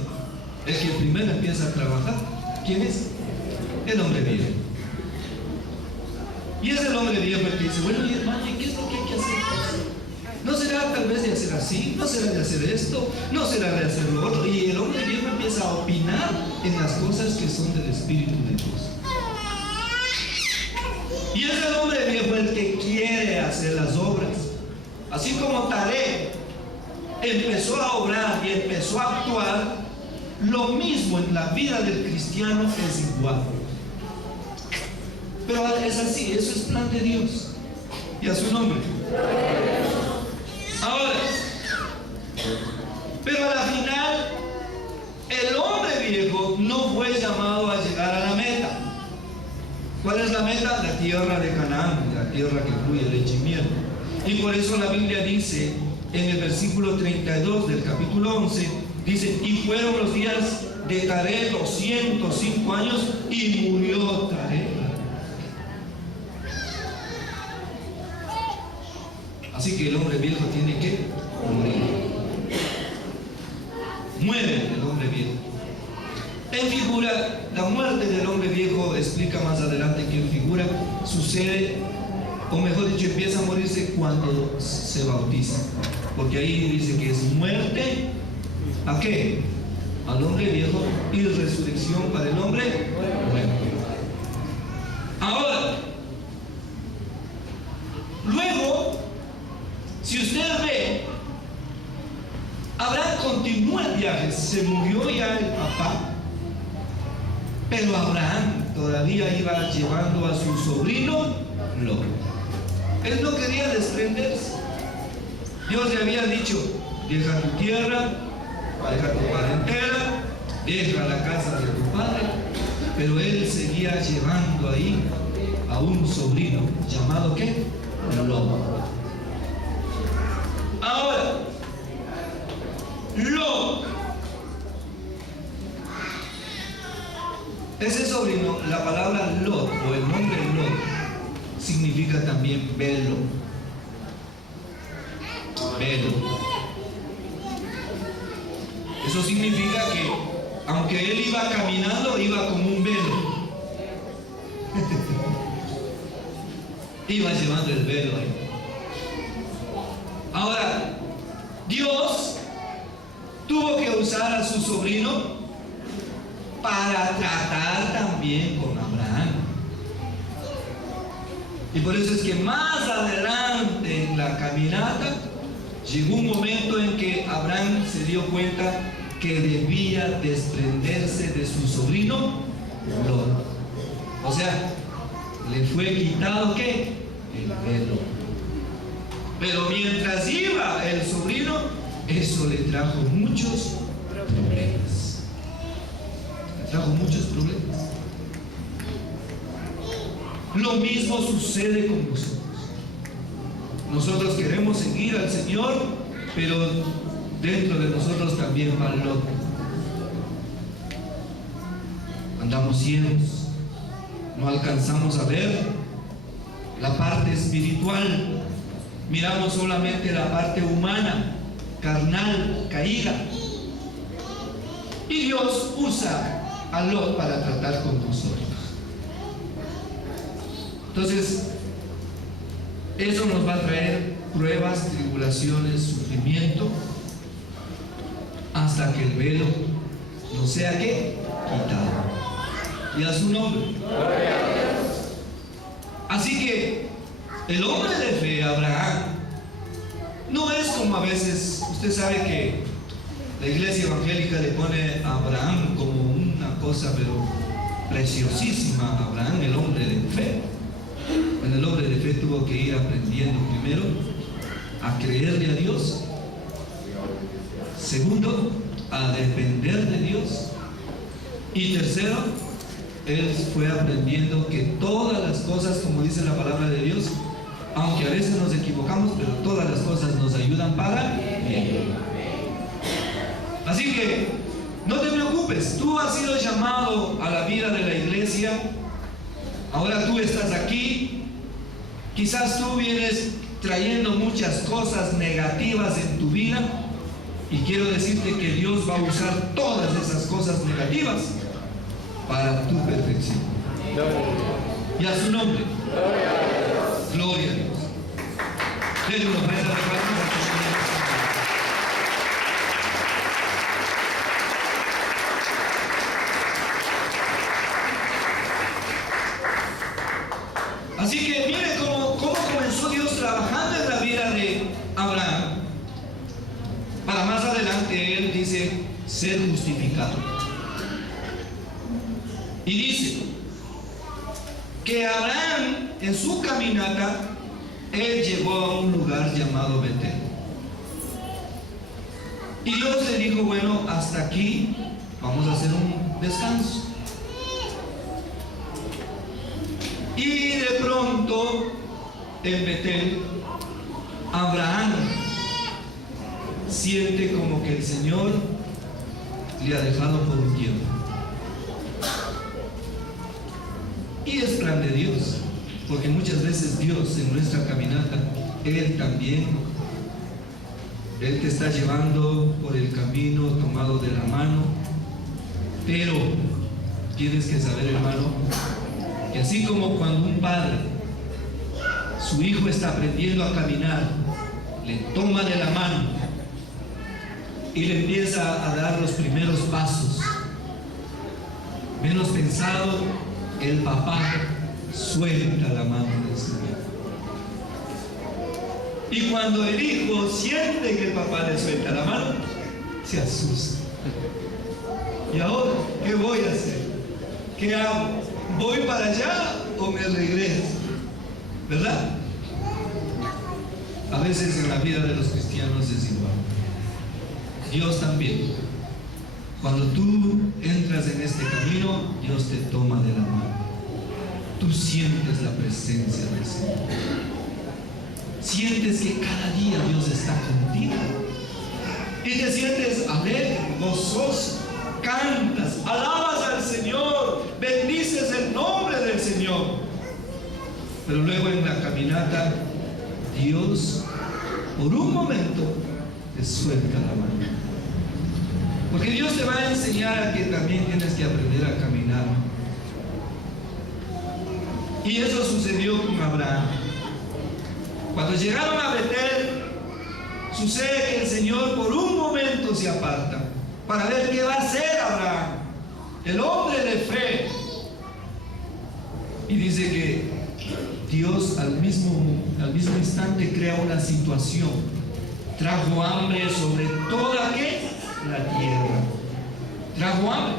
el que primero empieza a trabajar, ¿quién es? El hombre viejo. Y es el hombre viejo el que dice: bueno, mi hermano, ¿qué es lo que hay que hacer? ¿No será tal vez de hacer así? ¿No será de hacer esto? ¿No será de hacer lo otro? Y el hombre viejo empieza a opinar en las cosas que son del Espíritu de Dios. Y es el hombre viejo el que quiere hacer las obras. Así como Taré empezó a obrar y empezó a actuar, lo mismo en la vida del cristiano es igual. Pero es así, eso es plan de Dios. Y a su nombre. Ahora, pero a la final, el hombre viejo no fue llamado a llegar a la meta. ¿Cuál es la meta? La tierra de Canaán, la tierra que fluye leche y miel. Y por eso la Biblia dice, en el versículo 32 del capítulo 11, dice: y fueron los días de Taré 205 años y murió Taré. Así que el hombre viejo tiene que morir. Muere el hombre viejo. En figura, la muerte del hombre viejo, explica más adelante que en figura sucede, o mejor dicho, empieza a morirse cuando se bautiza. Porque ahí dice que es muerte, ¿a qué? Al hombre viejo, y resurrección para el hombre nuevo. Ahora, luego, si usted ve, Abraham continúa el viaje. Se murió ya el papá, pero Abraham todavía iba llevando a su sobrino Lot. Él no quería desprenderse. Dios le había dicho: deja tu tierra, deja tu parentela, deja la casa de tu padre. Pero él seguía llevando ahí a un sobrino llamado ¿qué? Lot. Ahora, Lot, ese sobrino, la palabra Lot o el nombre Lot significa también velo. Velo. Eso significa que aunque él iba caminando, iba como un velo. Iba llevando el velo ahí. Ahora, Dios tuvo que usar a su sobrino para tratar también con Abraham. Y por eso es que más adelante en la caminata llegó un momento en que Abraham se dio cuenta que debía desprenderse de su sobrino Lot. O sea, le fue quitado ¿qué? El velo. Pero mientras iba el sobrino, eso le trajo muchos problemas. Le trajo muchos problemas. Lo mismo sucede con nosotros. Nosotros queremos seguir al Señor, pero dentro de nosotros también va Lot. Andamos ciegos, no alcanzamos a ver la parte espiritual, miramos solamente la parte humana, carnal, caída. Y Dios usa a Lot para tratar con nosotros. Entonces, eso nos va a traer pruebas, tribulaciones, sufrimiento, hasta que el velo no sea ¿qué? Quitado. Y a su nombre. Así que el hombre de fe, Abraham, no es como a veces, usted sabe que la iglesia evangélica le pone a Abraham como una cosa pero preciosísima. Abraham, el hombre de fe. Bueno, el hombre de fe tuvo que ir aprendiendo primero a creerle a Dios, segundo, a depender de Dios, y tercero, él fue aprendiendo que todas las cosas, como dice la palabra de Dios, aunque a veces nos equivocamos, pero todas las cosas nos ayudan para bien. Así que no te preocupes, tú has sido llamado a la vida de la iglesia. Ahora tú estás aquí, quizás tú vienes trayendo muchas cosas negativas en tu vida, y quiero decirte que Dios va a usar todas esas cosas negativas para tu perfección. Y a su nombre. Gloria a Dios. Denle una ofrenda de palmas al Señor. Así que mire cómo comenzó Dios trabajando en la vida de Abraham. Para más adelante él dice ser justificado. Y dice que Abraham en su caminata, él llegó a un lugar llamado Betel. Y Dios le dijo, bueno, hasta aquí vamos a hacer un descanso. Y de pronto en Betel, Abraham siente como que el Señor le ha dejado por un tiempo. Y es plan de Dios, porque muchas veces Dios en nuestra caminata, Él también, Él te está llevando por el camino tomado de la mano, pero tienes que saber, hermano, que así como cuando un padre, su hijo está aprendiendo a caminar, le toma de la mano y le empieza a dar los primeros pasos, menos pensado, el papá suelta la mano del Señor. Y cuando el hijo siente que el papá le suelta la mano, se asusta. ¿Y ahora qué voy a hacer? ¿Qué hago? ¿Voy para allá o me regreso? ¿Verdad? A veces en la vida de los cristianos es igual. Dios también. Cuando tú entras en este camino, Dios te toma de la mano. Tú sientes la presencia del Señor. Sientes que cada día Dios está contigo. Y te sientes alegre, gozoso, cantas, alabas al Señor, bendices el nombre del Señor. Pero luego en la caminata, Dios, por un momento, te suelta la mano. Porque Dios te va a enseñar que también tienes que aprender a caminar. Y eso sucedió con Abraham. Cuando llegaron a Betel, sucede que el Señor por un momento se aparta para ver qué va a hacer Abraham, el hombre de fe. Y dice que Dios al mismo instante crea una situación. Trajo hambre sobre toda la tierra. Trajo hambre.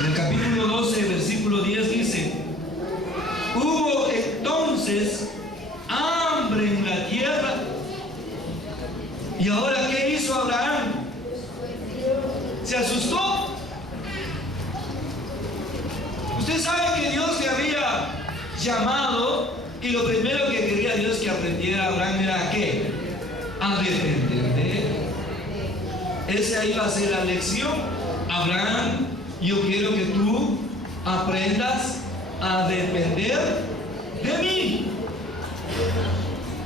En el capítulo 12, versículo 10 dice: hubo entonces hambre en la tierra. ¿Y ahora qué hizo Abraham? ¿Se asustó? Usted sabe que Dios le había llamado, y lo primero que quería Dios que aprendiera Abraham era ¿qué? A depender de él. Esa iba a ser la lección. Abraham, yo quiero que tú aprendas a depender de mí,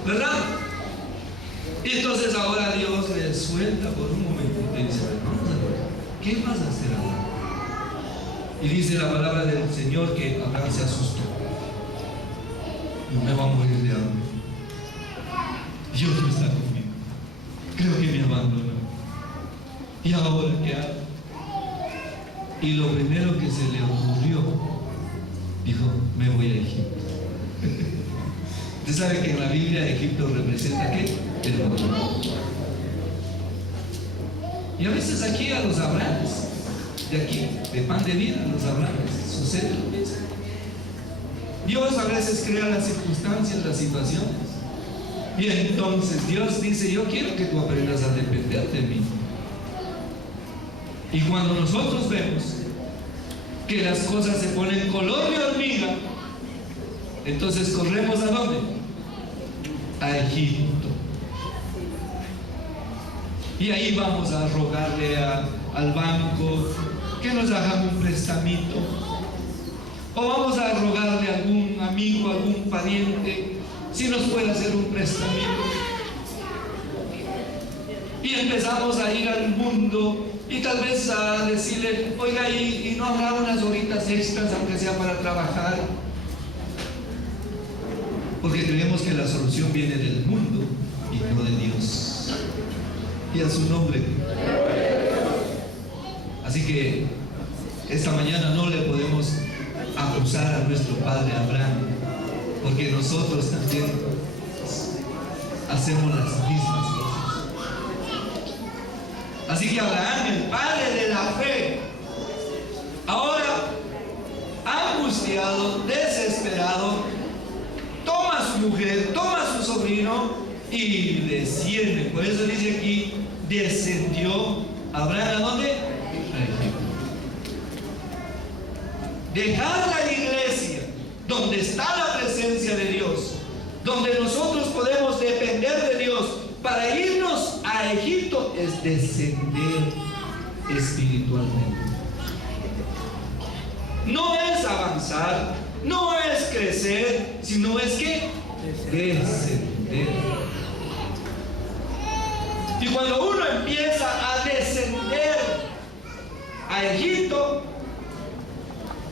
¿verdad? Y entonces ahora Dios le suelta por un momento y le dice: vamos a ver, ¿qué vas a hacer ahora? Y dice la palabra del Señor que Abraham se asustó. No me va a morir de hambre. Dios no está conmigo. Creo que me abandonó. ¿Y ahora qué hago? Y lo primero que se le ocurrió, dijo: me voy a Egipto. Usted sabe que en la Biblia Egipto representa ¿qué? El mundo. Y a veces aquí a los Abrahames, de aquí, de pan de vida, a los Abrahames, sucede lo mismo. Dios a veces crea las circunstancias, las situaciones. Y entonces Dios dice: yo quiero que tú aprendas a depender de mí. Y cuando nosotros vemos que las cosas se ponen color de hormiga, entonces corremos ¿a dónde? A Egipto. Y ahí vamos a rogarle al banco que nos haga un prestamito, o vamos a rogarle a algún amigo, a algún pariente, si nos puede hacer un prestamito. Y empezamos a ir al mundo y tal vez a decirle: oiga, y no habrá unas horitas extras, aunque sea para trabajar. Porque creemos que la solución viene del mundo y no de Dios. Y a su nombre. Así que esta mañana no le podemos acusar a nuestro padre Abraham, porque nosotros también hacemos las mismas cosas. Así que Abraham, el padre de la fe, ahora angustiado, desesperado, toma a su mujer, toma a su sobrino y desciende. Por eso dice aquí: descendió Abraham ¿a dónde? A Egipto. Dejar la iglesia donde está la presencia de Dios, donde nosotros podemos depender de Dios, para irnos a Egipto, es descender espiritualmente. No es avanzar, no es crecer, sino es que descender. Y cuando uno empieza a descender a Egipto,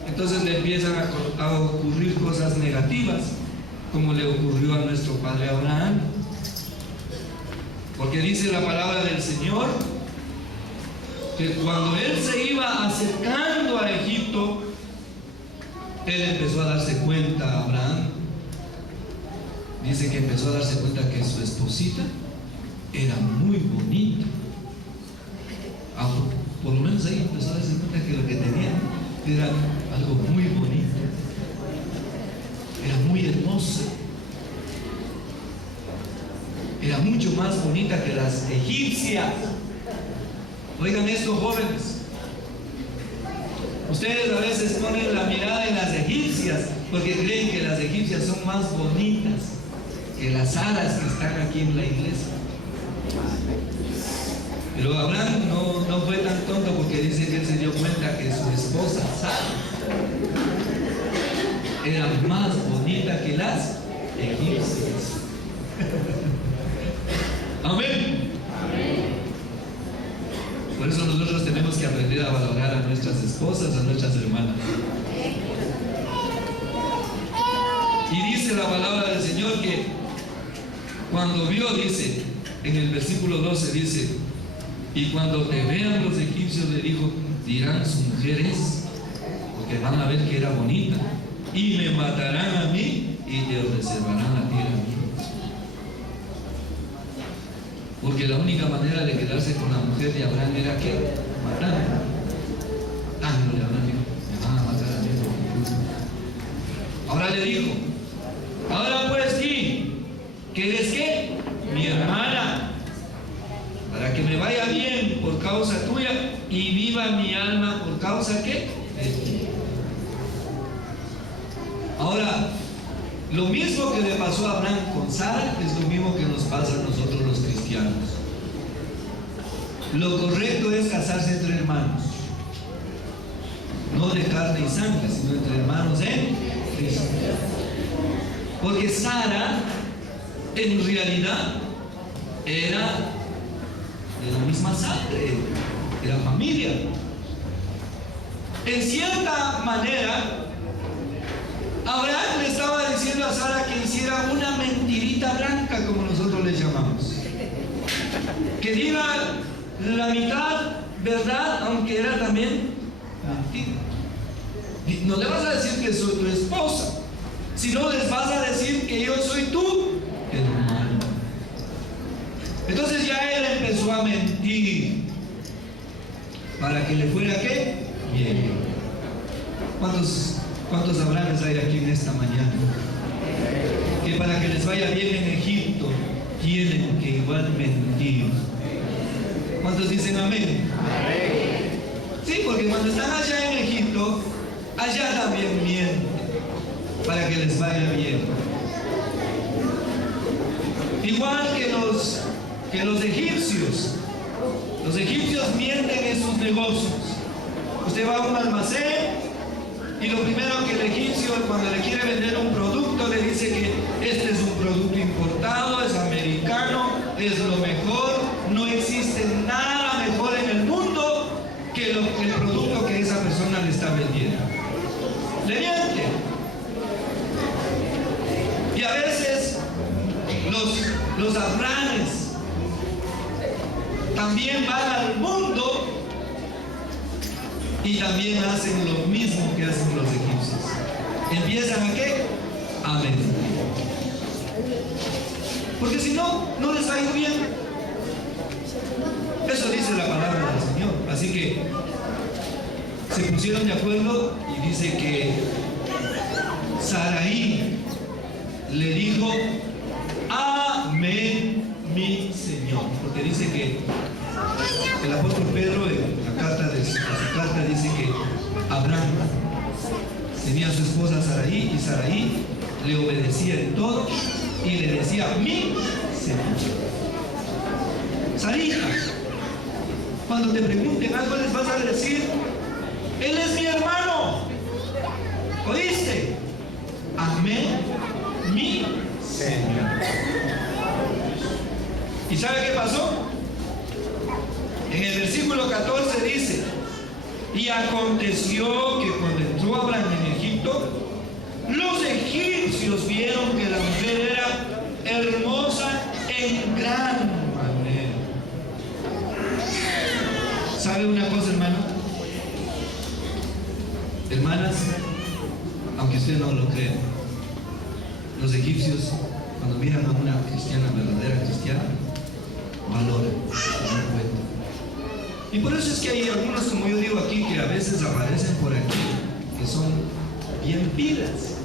entonces le empiezan a ocurrir cosas negativas, como le ocurrió a nuestro padre Abraham. Porque dice la palabra del Señor que cuando él se iba acercando a Egipto, él empezó a darse cuenta, Abraham, dice que empezó a darse cuenta que su esposita era muy bonita. Por lo menos ahí empezó a darse cuenta que lo que tenía era algo muy bonito, era muy hermosa, era mucho más bonita que las egipcias. Oigan esto, jóvenes, ustedes a veces ponen la mirada en las egipcias porque creen que las egipcias son más bonitas que las aras que están aquí en la iglesia. Pero Abraham no fue tan tonto, porque dice que él se dio cuenta que su esposa Sara era más bonita bonita que las egipcias. Amén. Por eso nosotros tenemos que aprender a valorar a nuestras esposas, a nuestras hermanas. Y dice la palabra del Señor que cuando vio, dice, en el versículo 12 dice, y cuando te vean los egipcios, le dijo, dirán sus mujeres, porque van a ver que era bonita, y me matarán a mí y te reservarán a ti el mí. Porque la única manera de quedarse con la mujer de Abraham era que matarla. Ángel de Abraham dijo, me van a matar a mí. Ahora le dijo, ahora pues sí, ¿qué eres qué? Mi hermana, para que me vaya bien por causa tuya y viva mi alma por causa ¿qué? De ti. Ahora, lo mismo que le pasó a Abraham con Sara es lo mismo que nos pasa a nosotros los cristianos. Lo correcto es casarse entre hermanos, no de carne y sangre, sino entre hermanos en Cristo. Porque Sara en realidad era de la misma sangre, era familia. En cierta manera, Abraham le estaba diciendo a Sara que hiciera una mentirita blanca, como nosotros le llamamos. Que diga la mitad verdad, aunque era también mentira. No le vas a decir que soy tu esposa, sino les vas a decir que yo soy tu hermano. Entonces ya él empezó a mentir para que le fuera ¿qué? Bien. ¿Cuántos Abrahames hay aquí en esta mañana? Que para que les vaya bien en Egipto tienen que igual mentir. ¿Cuántos dicen amén? Amén. Sí, porque cuando están allá en Egipto, allá también mienten para que les vaya bien. Igual que los egipcios. Los egipcios mienten en sus negocios. Usted va a un almacén y lo primero que el egipcio, cuando le quiere vender un producto, le dice que este es un producto importado, es americano, es lo mejor, no existe nada mejor en el mundo que el producto que esa persona le está vendiendo. Le miente. Y a veces los afganes también van al mundo y también hacen lo mismo que hacen los egipcios. ¿Empiezan a qué? A mentir. Porque si no, no les va a ir bien. Eso dice la palabra del Señor. Así que se pusieron de acuerdo y dice que Sarai le dijo, amén, mi Señor. Porque dice que el apóstol Pedro en la carta de su carta dice que Abraham tenía a su esposa Sarai y Sarai le obedecía en todo y le decía mi Señor. Sarai, cuando te pregunten algo les vas a decir, él es mi hermano. ¿Oíste? Amén, mi Señor. ¿Y sabe qué pasó? En el versículo 14 dice, y aconteció que cuando entró Abraham en Egipto, los egipcios vieron que la mujer era hermosa en gran manera. ¿Sabe una cosa, hermano? Hermanas, aunque usted no lo crea, los egipcios, cuando miran a una cristiana, verdadera cristiana, valoran, se dan cuenta. Y por eso es que hay algunos, como yo digo aquí, que a veces aparecen por aquí, que son bien pilas,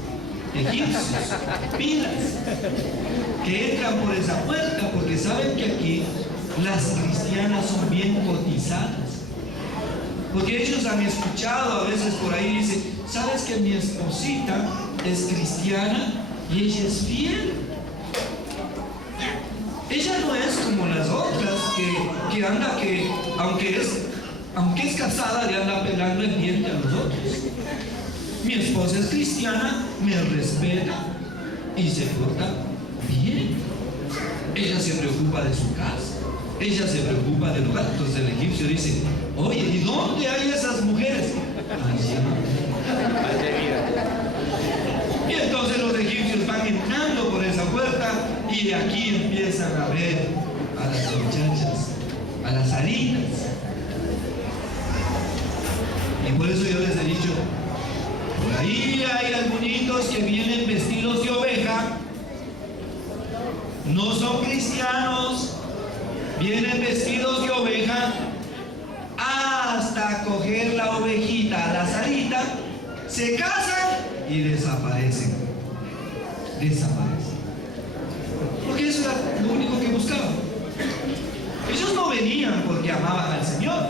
egipcios, pilas, que entran por esa puerta porque saben que aquí las cristianas son bien cotizadas. Porque ellos han escuchado a veces por ahí, dicen, ¿sabes que mi esposita es cristiana y ella es fiel? Ella no es como las otras que anda, que aunque es casada, le anda pelando el diente a los otros. Mi esposa es cristiana, me respeta, y se porta bien. Ella se preocupa de su casa, ella se preocupa del hogar. Entonces el egipcio dice, oye, ¿y dónde hay esas mujeres? Y entonces los egipcios van entrando por esa puerta y de aquí empiezan a ver a las muchachas, a las harinas. Y por eso yo les he dicho, por ahí hay algunos que vienen vestidos de oveja, no son cristianos, vienen vestidos de oveja hasta coger la ovejita, la zarita, se casan y desaparecen. Porque eso era lo único que buscaban. Ellos no venían porque amaban al Señor.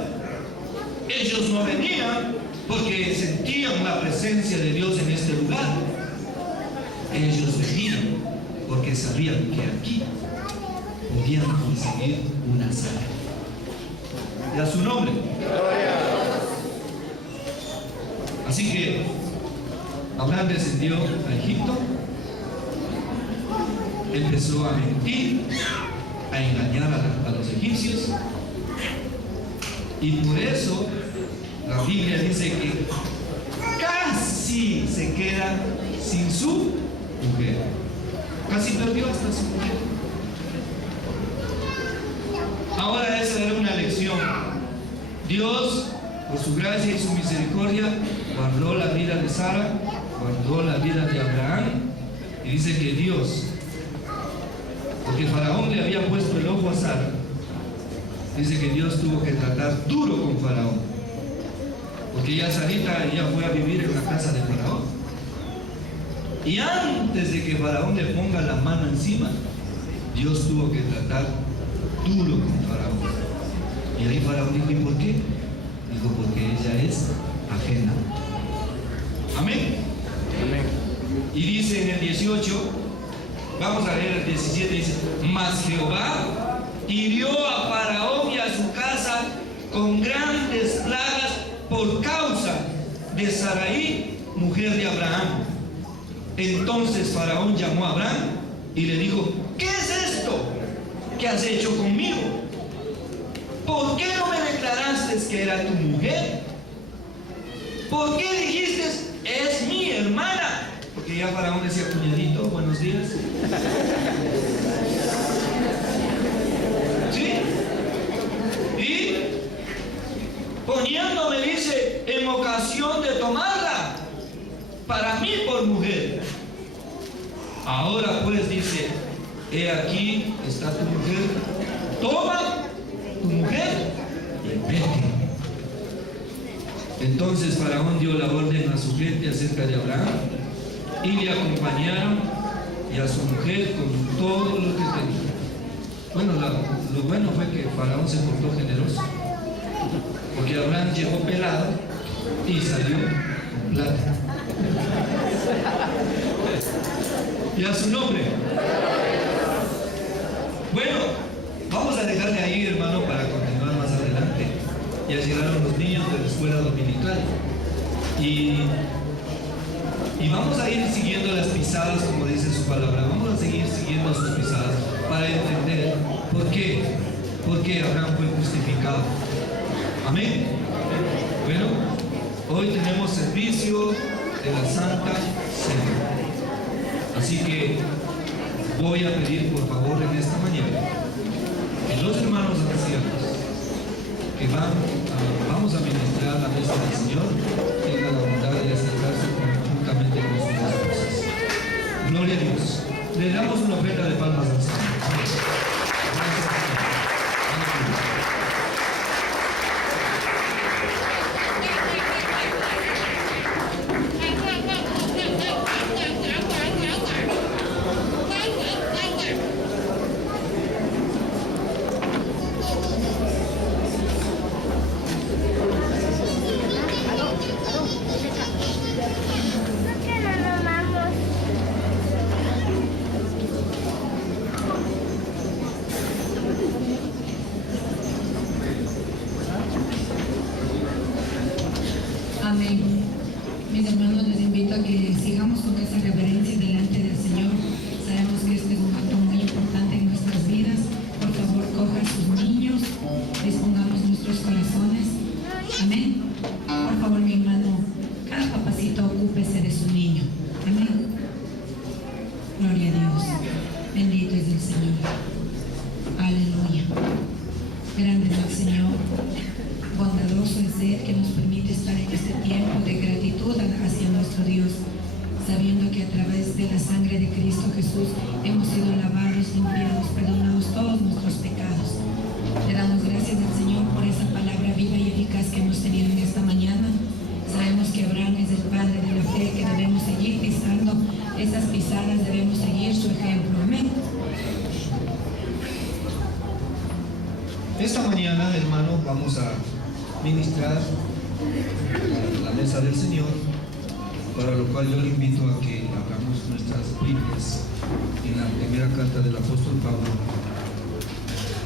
Ellos no venían porque sentían la presencia de Dios en este lugar. Ellos venían porque sabían que aquí podían conseguir una sala. Y a su nombre. Así que Abraham descendió a Egipto, empezó a mentir, a engañar a los egipcios, y por eso la Biblia dice que casi se queda sin su mujer, casi perdió hasta su mujer. Ahora esa era una lección. Dios, por su gracia y su misericordia, guardó la vida de Sara, guardó la vida de Abraham, y dice que Dios, porque Faraón le había puesto el ojo a Sara, dice que Dios tuvo que tratar duro con Faraón, porque ya Sarita ya fue a vivir en la casa de Faraón, y antes de que Faraón le ponga la mano encima, Dios tuvo que tratar duro con Faraón. Y ahí Faraón dijo, ¿y por qué? Dijo, porque ella es ajena. Amén. Amén. Y dice en el 18, vamos a leer el 17, dice, mas Jehová hirió a Faraón y a su casa con grandes plagas por causa de Sarai, mujer de Abraham. Entonces Faraón llamó a Abraham y le dijo, ¿qué es esto que has hecho conmigo? ¿Por qué no me declaraste que era tu mujer? ¿Por qué dijiste, es mi hermana? Porque ya Faraón decía, cuñadito, buenos días. ¿Sí? Y poniéndome, dice, en ocasión de tomarla para mí por mujer. Ahora pues dice, he aquí está tu mujer, toma tu mujer y vete. Entonces Faraón dio la orden a su gente acerca de Abraham y le acompañaron y a su mujer con todo lo que tenía. Bueno, lo bueno fue que Faraón se portó generoso, porque Abraham llegó pelado y salió con plata. Y a su nombre. Bueno, vamos a dejarle ahí, hermano, para continuar más adelante. Ya llegaron los niños de la escuela dominical. Y vamos a ir siguiendo las pisadas, como dice su palabra. Vamos a seguir siguiendo sus pisadas para entender por qué Abraham fue justificado. Amén. Bueno, hoy tenemos servicio de la Santa Cena. Así que voy a pedir por favor en esta mañana que los hermanos ancianos que vamos a ministrar la mesa del Señor tengan la bondad de acercarse conjuntamente con sus esposas. Gloria a Dios. Le damos una ofrenda de palmas al Señor. Aleluya. Grande es el Señor, bondadoso es Él que nos permite estar en este tiempo de gratitud hacia nuestro Dios, sabiendo que a través de la sangre de Cristo Jesús hemos sido lavados, limpiados, perdonados todos nuestros pecados. Le damos gracias al Señor por esa palabra viva y eficaz que hemos tenido en esta mañana. Sabemos que Abraham es el padre de la fe, que debemos seguir pisando esas pisadas, debemos seguir su ejemplo. Amén. Esta mañana, hermanos, vamos a ministrar la mesa del Señor, para lo cual yo le invito a que abramos nuestras Biblias en la primera carta del apóstol Pablo,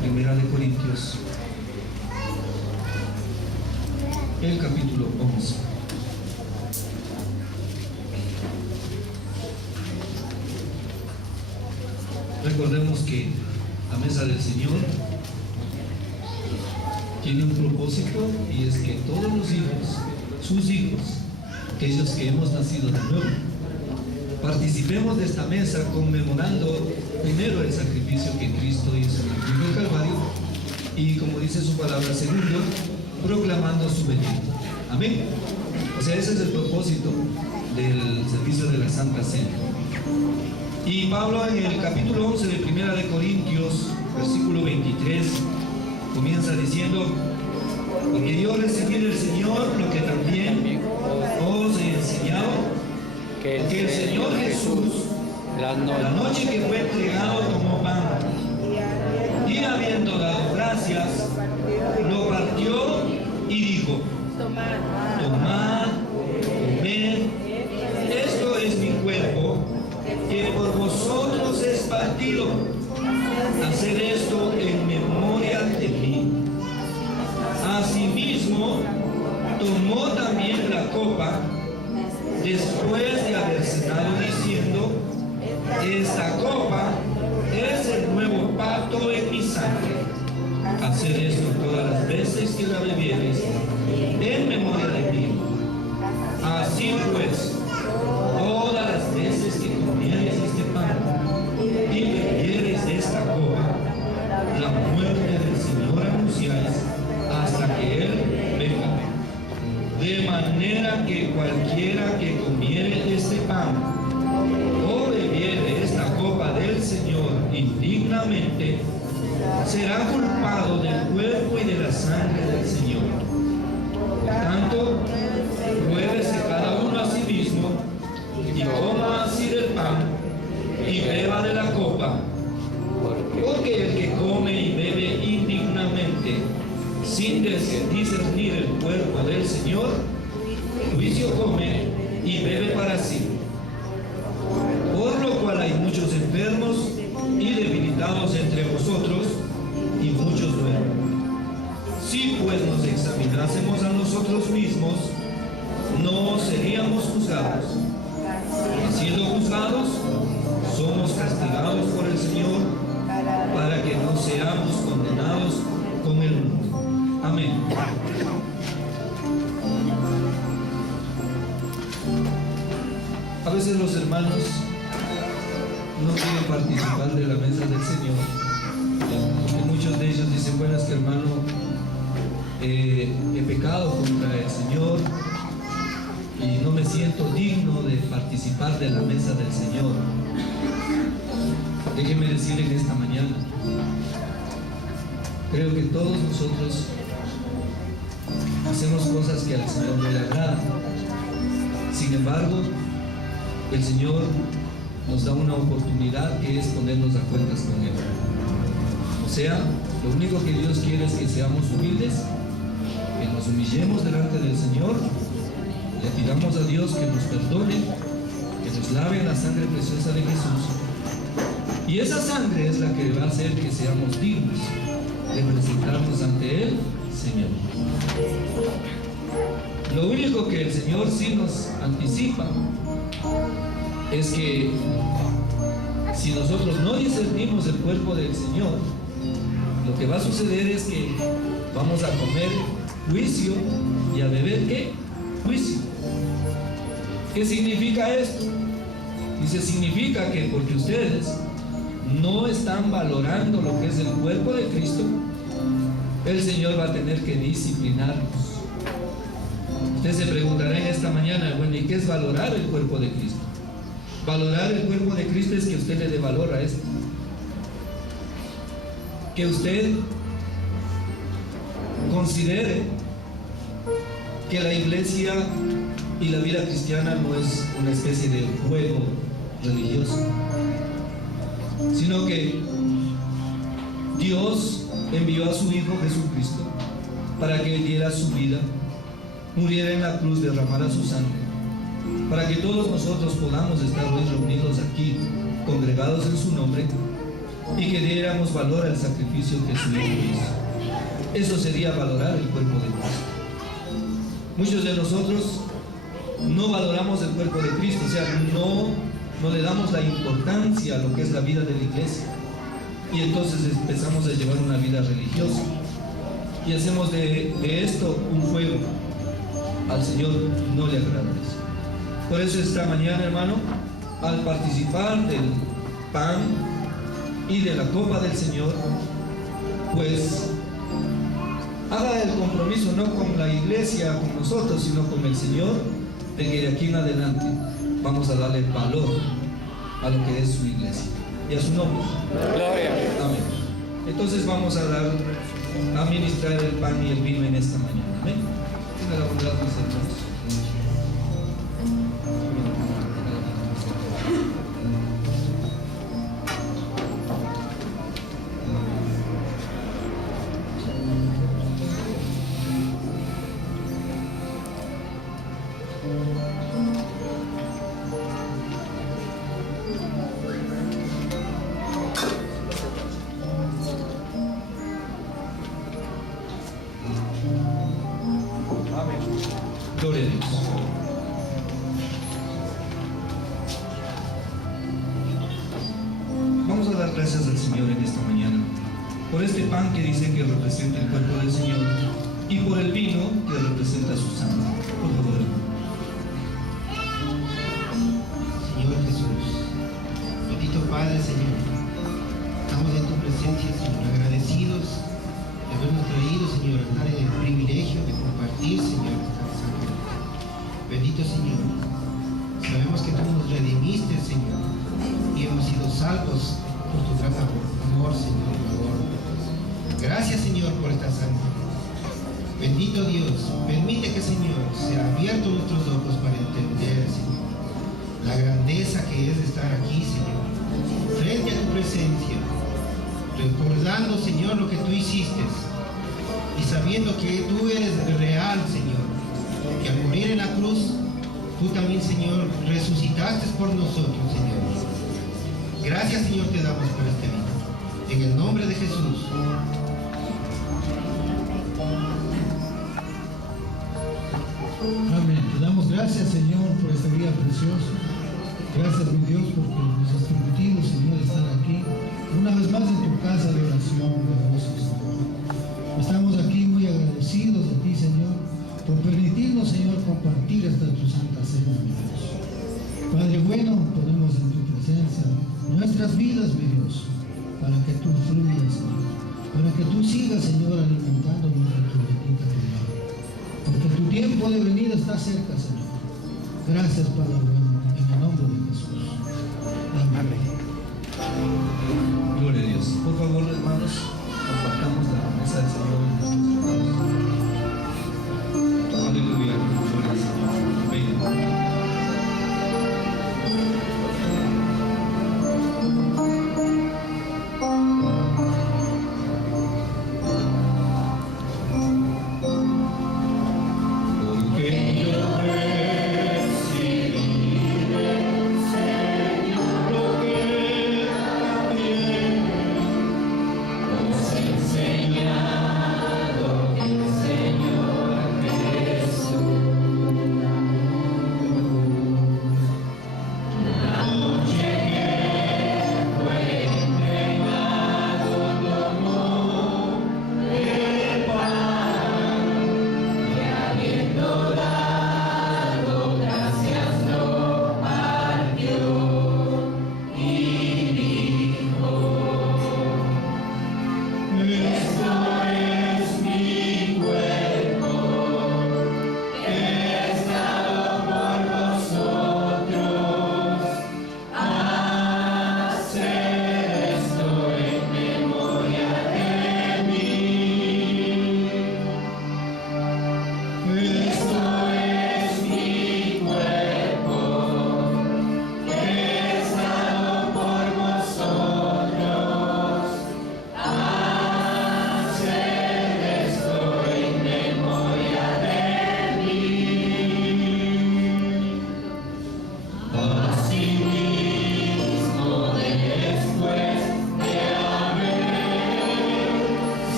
primera de Corintios, el capítulo 11. Recordemos que la mesa del Señor tiene un propósito, y es que todos los hijos, sus hijos, aquellos que hemos nacido de nuevo, participemos de esta mesa conmemorando primero el sacrificio que Cristo hizo en el cruz del Calvario, y como dice su palabra, segundo, proclamando su venida. Amén. O sea, ese es el propósito del servicio de la Santa Cena. Y Pablo en el capítulo 11 de Primera de Corintios, versículo 23, comienza diciendo: porque yo recibí del Señor lo que también os he enseñado, que el Señor Jesús, la noche que fue entregado, tomó pan, y habiendo dado gracias, lo partió y dijo: tomad, comed, esto es mi cuerpo, que por vosotros es partido. Haced esto en memoria de mí. Asimismo, tomó también la copa después de haber cenado, diciendo: esta copa es el nuevo pacto en mi sangre. Haced esto todas las veces que la bebiereis en memoria de mí. Así pues, todas las veces que comiereis este pan y bebiereis de esta copa, la muerte del Señor anunciáis hasta que Él venga. De manera que cualquiera que comiere este pan o bebiere esta copa del Señor indignamente, será culpado del cuerpo y de la sangre del Señor. Por tanto, pruébese cada uno a sí mismo, y coma así del pan y beba de la copa, porque el que come y bebe indignamente, sin discernir el cuerpo del Señor, juicio come y bebe para sí. Por lo cual hay muchos enfermos y debilitados entre vosotros, y muchos duermen. Si pues nos examinásemos a nosotros mismos, no seríamos juzgados. Y siendo juzgados, somos castigados por el Señor, para que no seamos condenados con el mundo. Amén. A veces los hermanos no quieren participar de la mesa del Señor, porque muchos de ellos dicen: bueno, es que hermano, he pecado contra el Señor y no me siento digno de participar de la mesa del Señor. Déjenme decir en esta mañana, creo que todos nosotros hacemos cosas que al Señor no le agradan. Sin embargo, el Señor nos da una oportunidad, que es ponernos a cuentas con Él. O sea, lo único que Dios quiere es que seamos humildes, que nos humillemos delante del Señor, le pidamos a Dios que nos perdone, que nos lave en la sangre preciosa de Jesús. Y esa sangre es la que va a hacer que seamos dignos de presentarnos ante Él, Señor. Lo único que el Señor sí nos anticipa es que si nosotros no discernimos el cuerpo del Señor, lo que va a suceder es que vamos a comer juicio y a beber ¿qué? Juicio. ¿Qué significa esto? Dice, significa que porque ustedes no están valorando lo que es el cuerpo de Cristo, el Señor va a tener que disciplinarlos. Usted se preguntará en esta mañana, bueno, ¿y qué es valorar el cuerpo de Cristo? Valorar el cuerpo de Cristo es que usted le dé valor a esto. Que usted considere que la iglesia y la vida cristiana no es una especie de juego religioso, sino que Dios envió a su Hijo Jesucristo para que Él diera su vida, muriera en la cruz, derramara su sangre, para que todos nosotros podamos estar hoy reunidos aquí, congregados en su nombre, y que diéramos valor al sacrificio que su Hijo hizo. Eso sería valorar el cuerpo de Cristo. Muchos de nosotros no valoramos el cuerpo de Cristo, o sea, no le damos la importancia a lo que es la vida de la iglesia, y entonces empezamos a llevar una vida religiosa y hacemos de esto un juego. Al Señor no le agrada eso. Por eso esta mañana, hermano, al participar del pan y de la copa del Señor, pues haga el compromiso no con la iglesia, con nosotros, sino con el Señor, de que de aquí en adelante vamos a darle valor a lo que es su iglesia y a su nombre. Gloria. Amén. Entonces vamos a ministrar el pan y el vino en esta mañana. Amén. Tenga la bondad, mis hermanos. Gloria a Dios. Vamos a dar gracias al Señor en esta mañana por este pan que dice que representa el cuerpo del Señor y por el vino que representa su sangre. Por favor. Señor Jesús, bendito Padre, Señor, estamos en tu presencia, Señor, agradecidos de habernos traído, Señor, a estar en el privilegio de compartir, Señor, esta sangre. Bendito Señor, sabemos que tú nos redimiste, Señor, y hemos sido salvos por tu gran amor, Señor, y favor. Gracias, Señor, por esta sangre. Bendito Dios, permite que, Señor, sea abierto nuestros ojos para entender, Señor, la grandeza que es estar aquí, Señor, frente a tu presencia, recordando, Señor, lo que tú hiciste y sabiendo que tú eres real, Señor, que al morir en la cruz, tú también, Señor, resucitaste por nosotros, Señor. Gracias, Señor, te damos por este día. En el nombre de Jesús. Amén. Te damos gracias, Señor, por este día precioso. Gracias, mi Dios, porque nos has permitido, Señor, estar aquí una vez más en tu casa de oración, de gozo, Señor. Estamos aquí muy agradecidos de ti, Señor, por permitirnos, Señor, compartir hasta tu santa cena, mi Dios. Padre bueno, ponemos en tu presencia nuestras vidas, mi Dios, para que tú fluyas, Señor, para que tú sigas, Señor, alimentándonos de tu bendita palabra. Porque tu tiempo de venida está cerca, Señor. Gracias, Padre bueno, en el nombre de Jesús. Amén. Gloria a Dios. Por favor, hermanos, compartamos la promesa del Señor en nuestros hermanos. Aleluya. Gloria al Señor. Amén. Porque yo recibí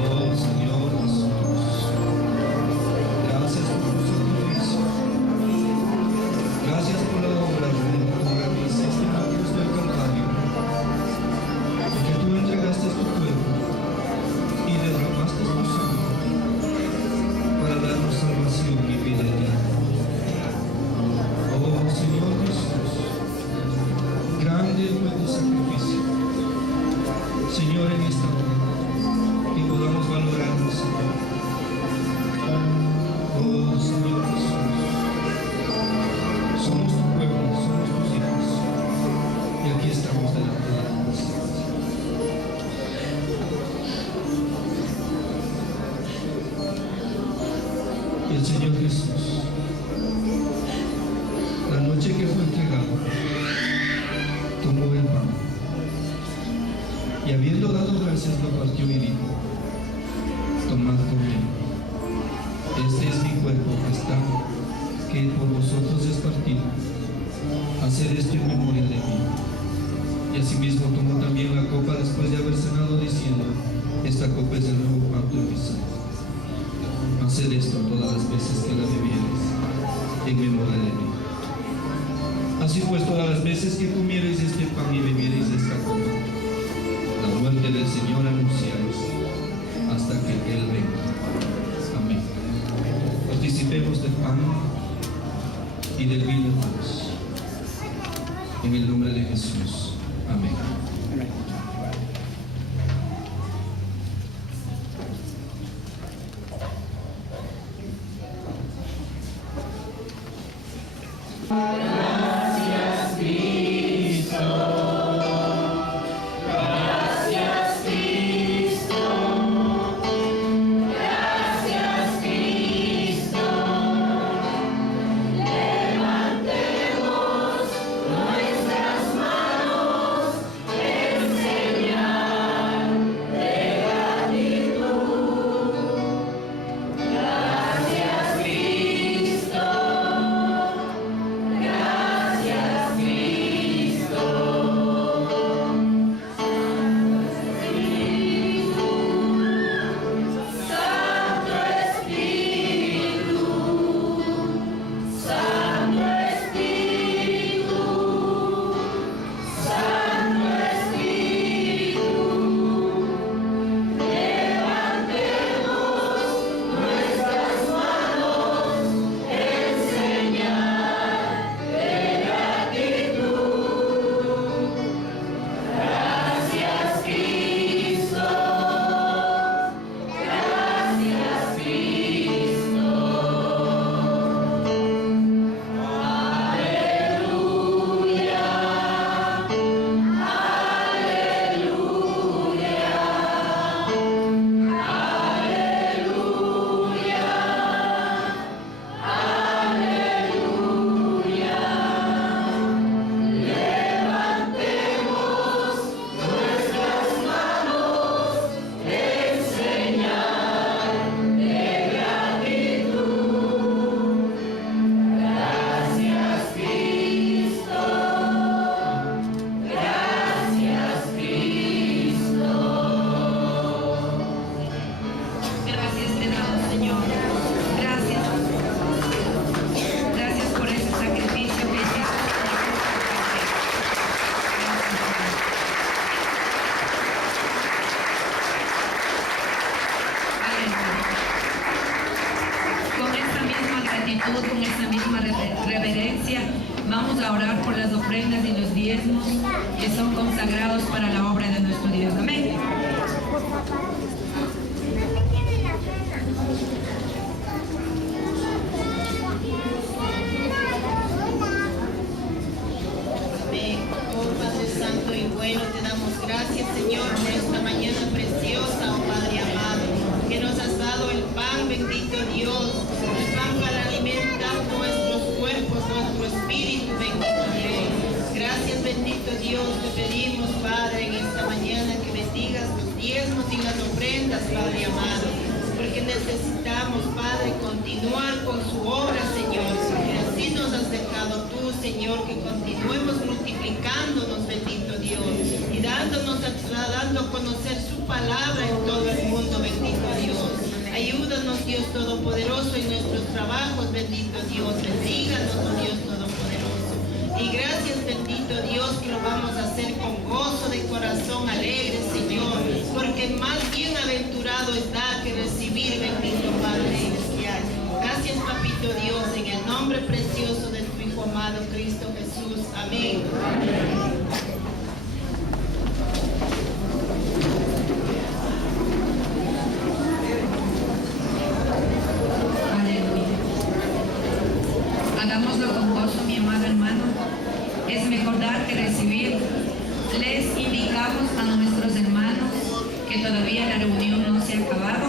Oh Señor Jesús, gracias por tu sacrificio, gracias por la obra redentora que hiciste en la cruz del Calvario, porque tú entregaste tu cuerpo y derramaste tu sangre para darnos salvación y vida eterna. Oh Señor Jesús, grande fue tu sacrificio, Señor, en esta hora, que podamos valorarnos, Señor. Oh Señor Jesús, somos tu pueblo, somos tus hijos, y aquí estamos delante de tu presencia. Y el Señor Jesús, la noche que fue entregado, tomó el pan y habiendo dado gracias lo partió y dijo: tomad, comed, este es mi cuerpo que por vosotros es partido, haced esto en memoria de mí. Y asimismo tomó también la copa después de haber cenado, diciendo: esta copa es el nuevo pacto en mi sangre, haced esto todas las veces que la bebiereis en memoria de mí. Así pues, todas las veces que comiereis este pan y bebiereis esta copa, la muerte del Señor anunciaréis hasta que Él venga. Amén. Participemos del pan y del vino, hermanos. En el nombre de Jesús. Amén. con esa misma reverencia, vamos a orar por las ofrendas y los diezmos que son consagrados para la obra de nuestro Dios. Amén. Oh Padre Santo y bueno, te damos gracias, Señor, por esta mañana preciosa, oh Padre amado, que nos has dado el pan, bendito Dios, el pan para alimentar nuestros cuerpos, nuestro espíritu, bendito Dios. Gracias, bendito Dios, te pedimos, Padre, en esta mañana que bendigas los diezmos y las ofrendas, Padre amado, porque necesitamos, Padre, continuar con su obra, Señor, porque así nos has dejado tú, Señor, que continuemos multiplicándonos, bendito está dando a conocer su palabra en todo el mundo, bendito Dios. Ayúdanos, Dios Todopoderoso, en nuestros trabajos, bendito Dios. Bendíganos, oh Dios Todopoderoso. Y gracias, bendito Dios, que lo vamos a hacer con gozo de corazón alegre, Señor, porque más bienaventurado está que recibir, bendito Padre Celestial. Gracias, Papito Dios, en el nombre precioso de tu Hijo amado Cristo Jesús. Amén. Aleluya. Hagámoslo con gozo, mi amado hermano. Es mejor dar que recibir. Les indicamos a nuestros hermanos que todavía la reunión no se ha acabado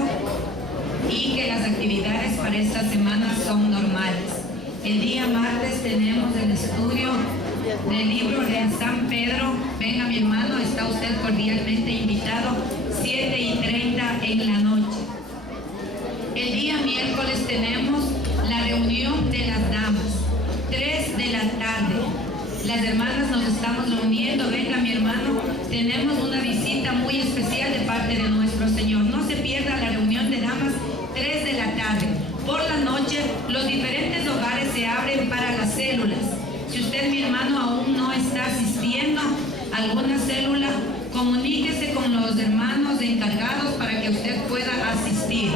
y que las actividades para esta semana son normales. El día martes tenemos el estudio del libro de San Pedro. Venga, mi hermano, está usted cordialmente invitado, 7:30 en la noche. El día miércoles tenemos la reunión de las damas, 3 de la tarde. Las hermanas nos estamos reuniendo. Venga, mi hermano, tenemos una visita muy especial de parte de nuestro Señor. No se pierda la reunión de damas, 3 de la tarde. Por la noche, los diferentes hogares se abren para las células. Si usted, mi hermano, aún no está asistiendo a alguna célula, comuníquese con los hermanos encargados para que usted pueda asistir.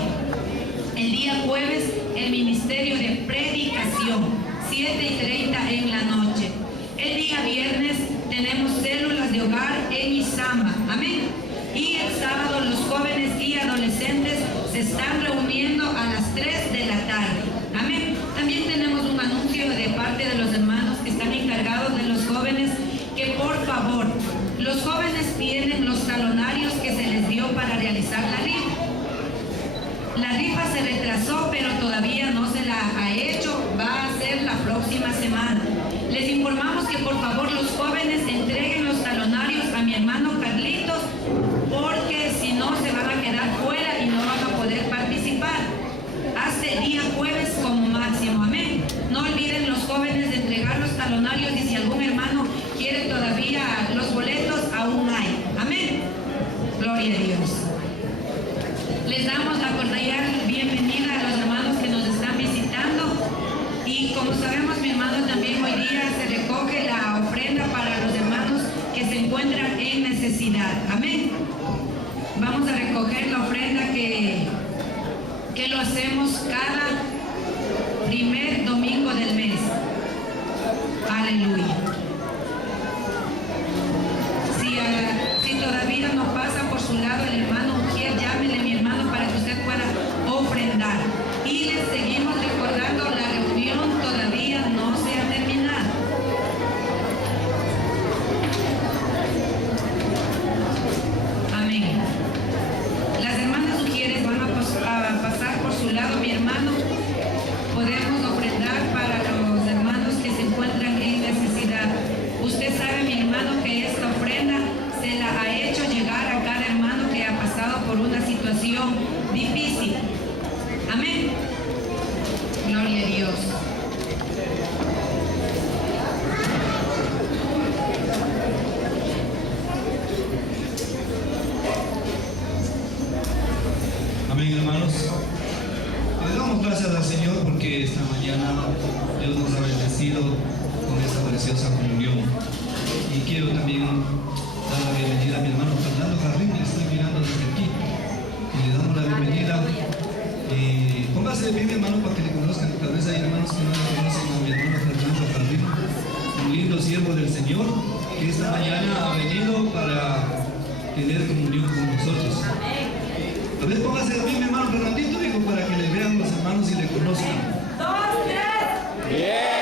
El día jueves, el ministerio de predicación, 7:30 en la noche. El día viernes tenemos células de hogar en Izama. Amén. Y el sábado los jóvenes y adolescentes se están reuniendo a las 3 de la tarde. Amén. También tenemos un anuncio de parte de los hermanos que están encargados de los jóvenes, que por favor, los jóvenes tienen los talonarios que se les dio para realizar la rifa. La rifa se retrasó, pero todavía no se la ha hecho. Va a ser la próxima semana. Les informamos que por favor los jóvenes entreguen los talonarios a mi hermano Carlitos, porque si no se van a quedar fuera y no van a poder participar. Hasta el día jueves como máximo. Amén. No olviden los jóvenes de entregar los talonarios, y si algún hermano quiere todavía los boletos, aún hay. Amén. Gloria a Dios. Les damos la cordial bienvenida a los hermanos que nos están visitando. Y como sabemos, mi hermano, también hoy día se recoge la ofrenda para los hermanos que se encuentran en necesidad. Amén. Vamos a recoger la ofrenda que lo hacemos cada primer domingo del mes. Aleluya. Si todavía no pasa por su lado el hermano Ujiel, llámele, mi hermano, para que usted pueda ofrendar. Y les seguimos recordando, la reunión todavía no se ha terminado. Amén. Las hermanas Ujieres van a pasar por su lado, mi hermano. Podemos ofrendar para los hermanos que se encuentran en necesidad. Usted sabe, mi hermano, que esta ofrenda se la ha hecho llegar a cada hermano que ha pasado por una situación difícil. Amén. Gloria a Dios. Amén, hermanos. Le damos gracias al Señor porque esta mañana Dios nos ha bendecido con esta preciosa comunión. Y quiero también dar la bienvenida a mi hermano Fernando Jarrín, le estoy mirando desde aquí. Y le damos la bienvenida. Póngase de pie, mi hermano, para que le conozcan. Tal vez hay hermanos que no le conocen a mi hermano Fernando Jarrín, un lindo siervo del Señor, que esta mañana ha venido para tener comunión con nosotros. A ver, póngase de pie, mi hermano Fernandito, digo, para que le vean los hermanos y le conozcan. ¡2, 3! Bien.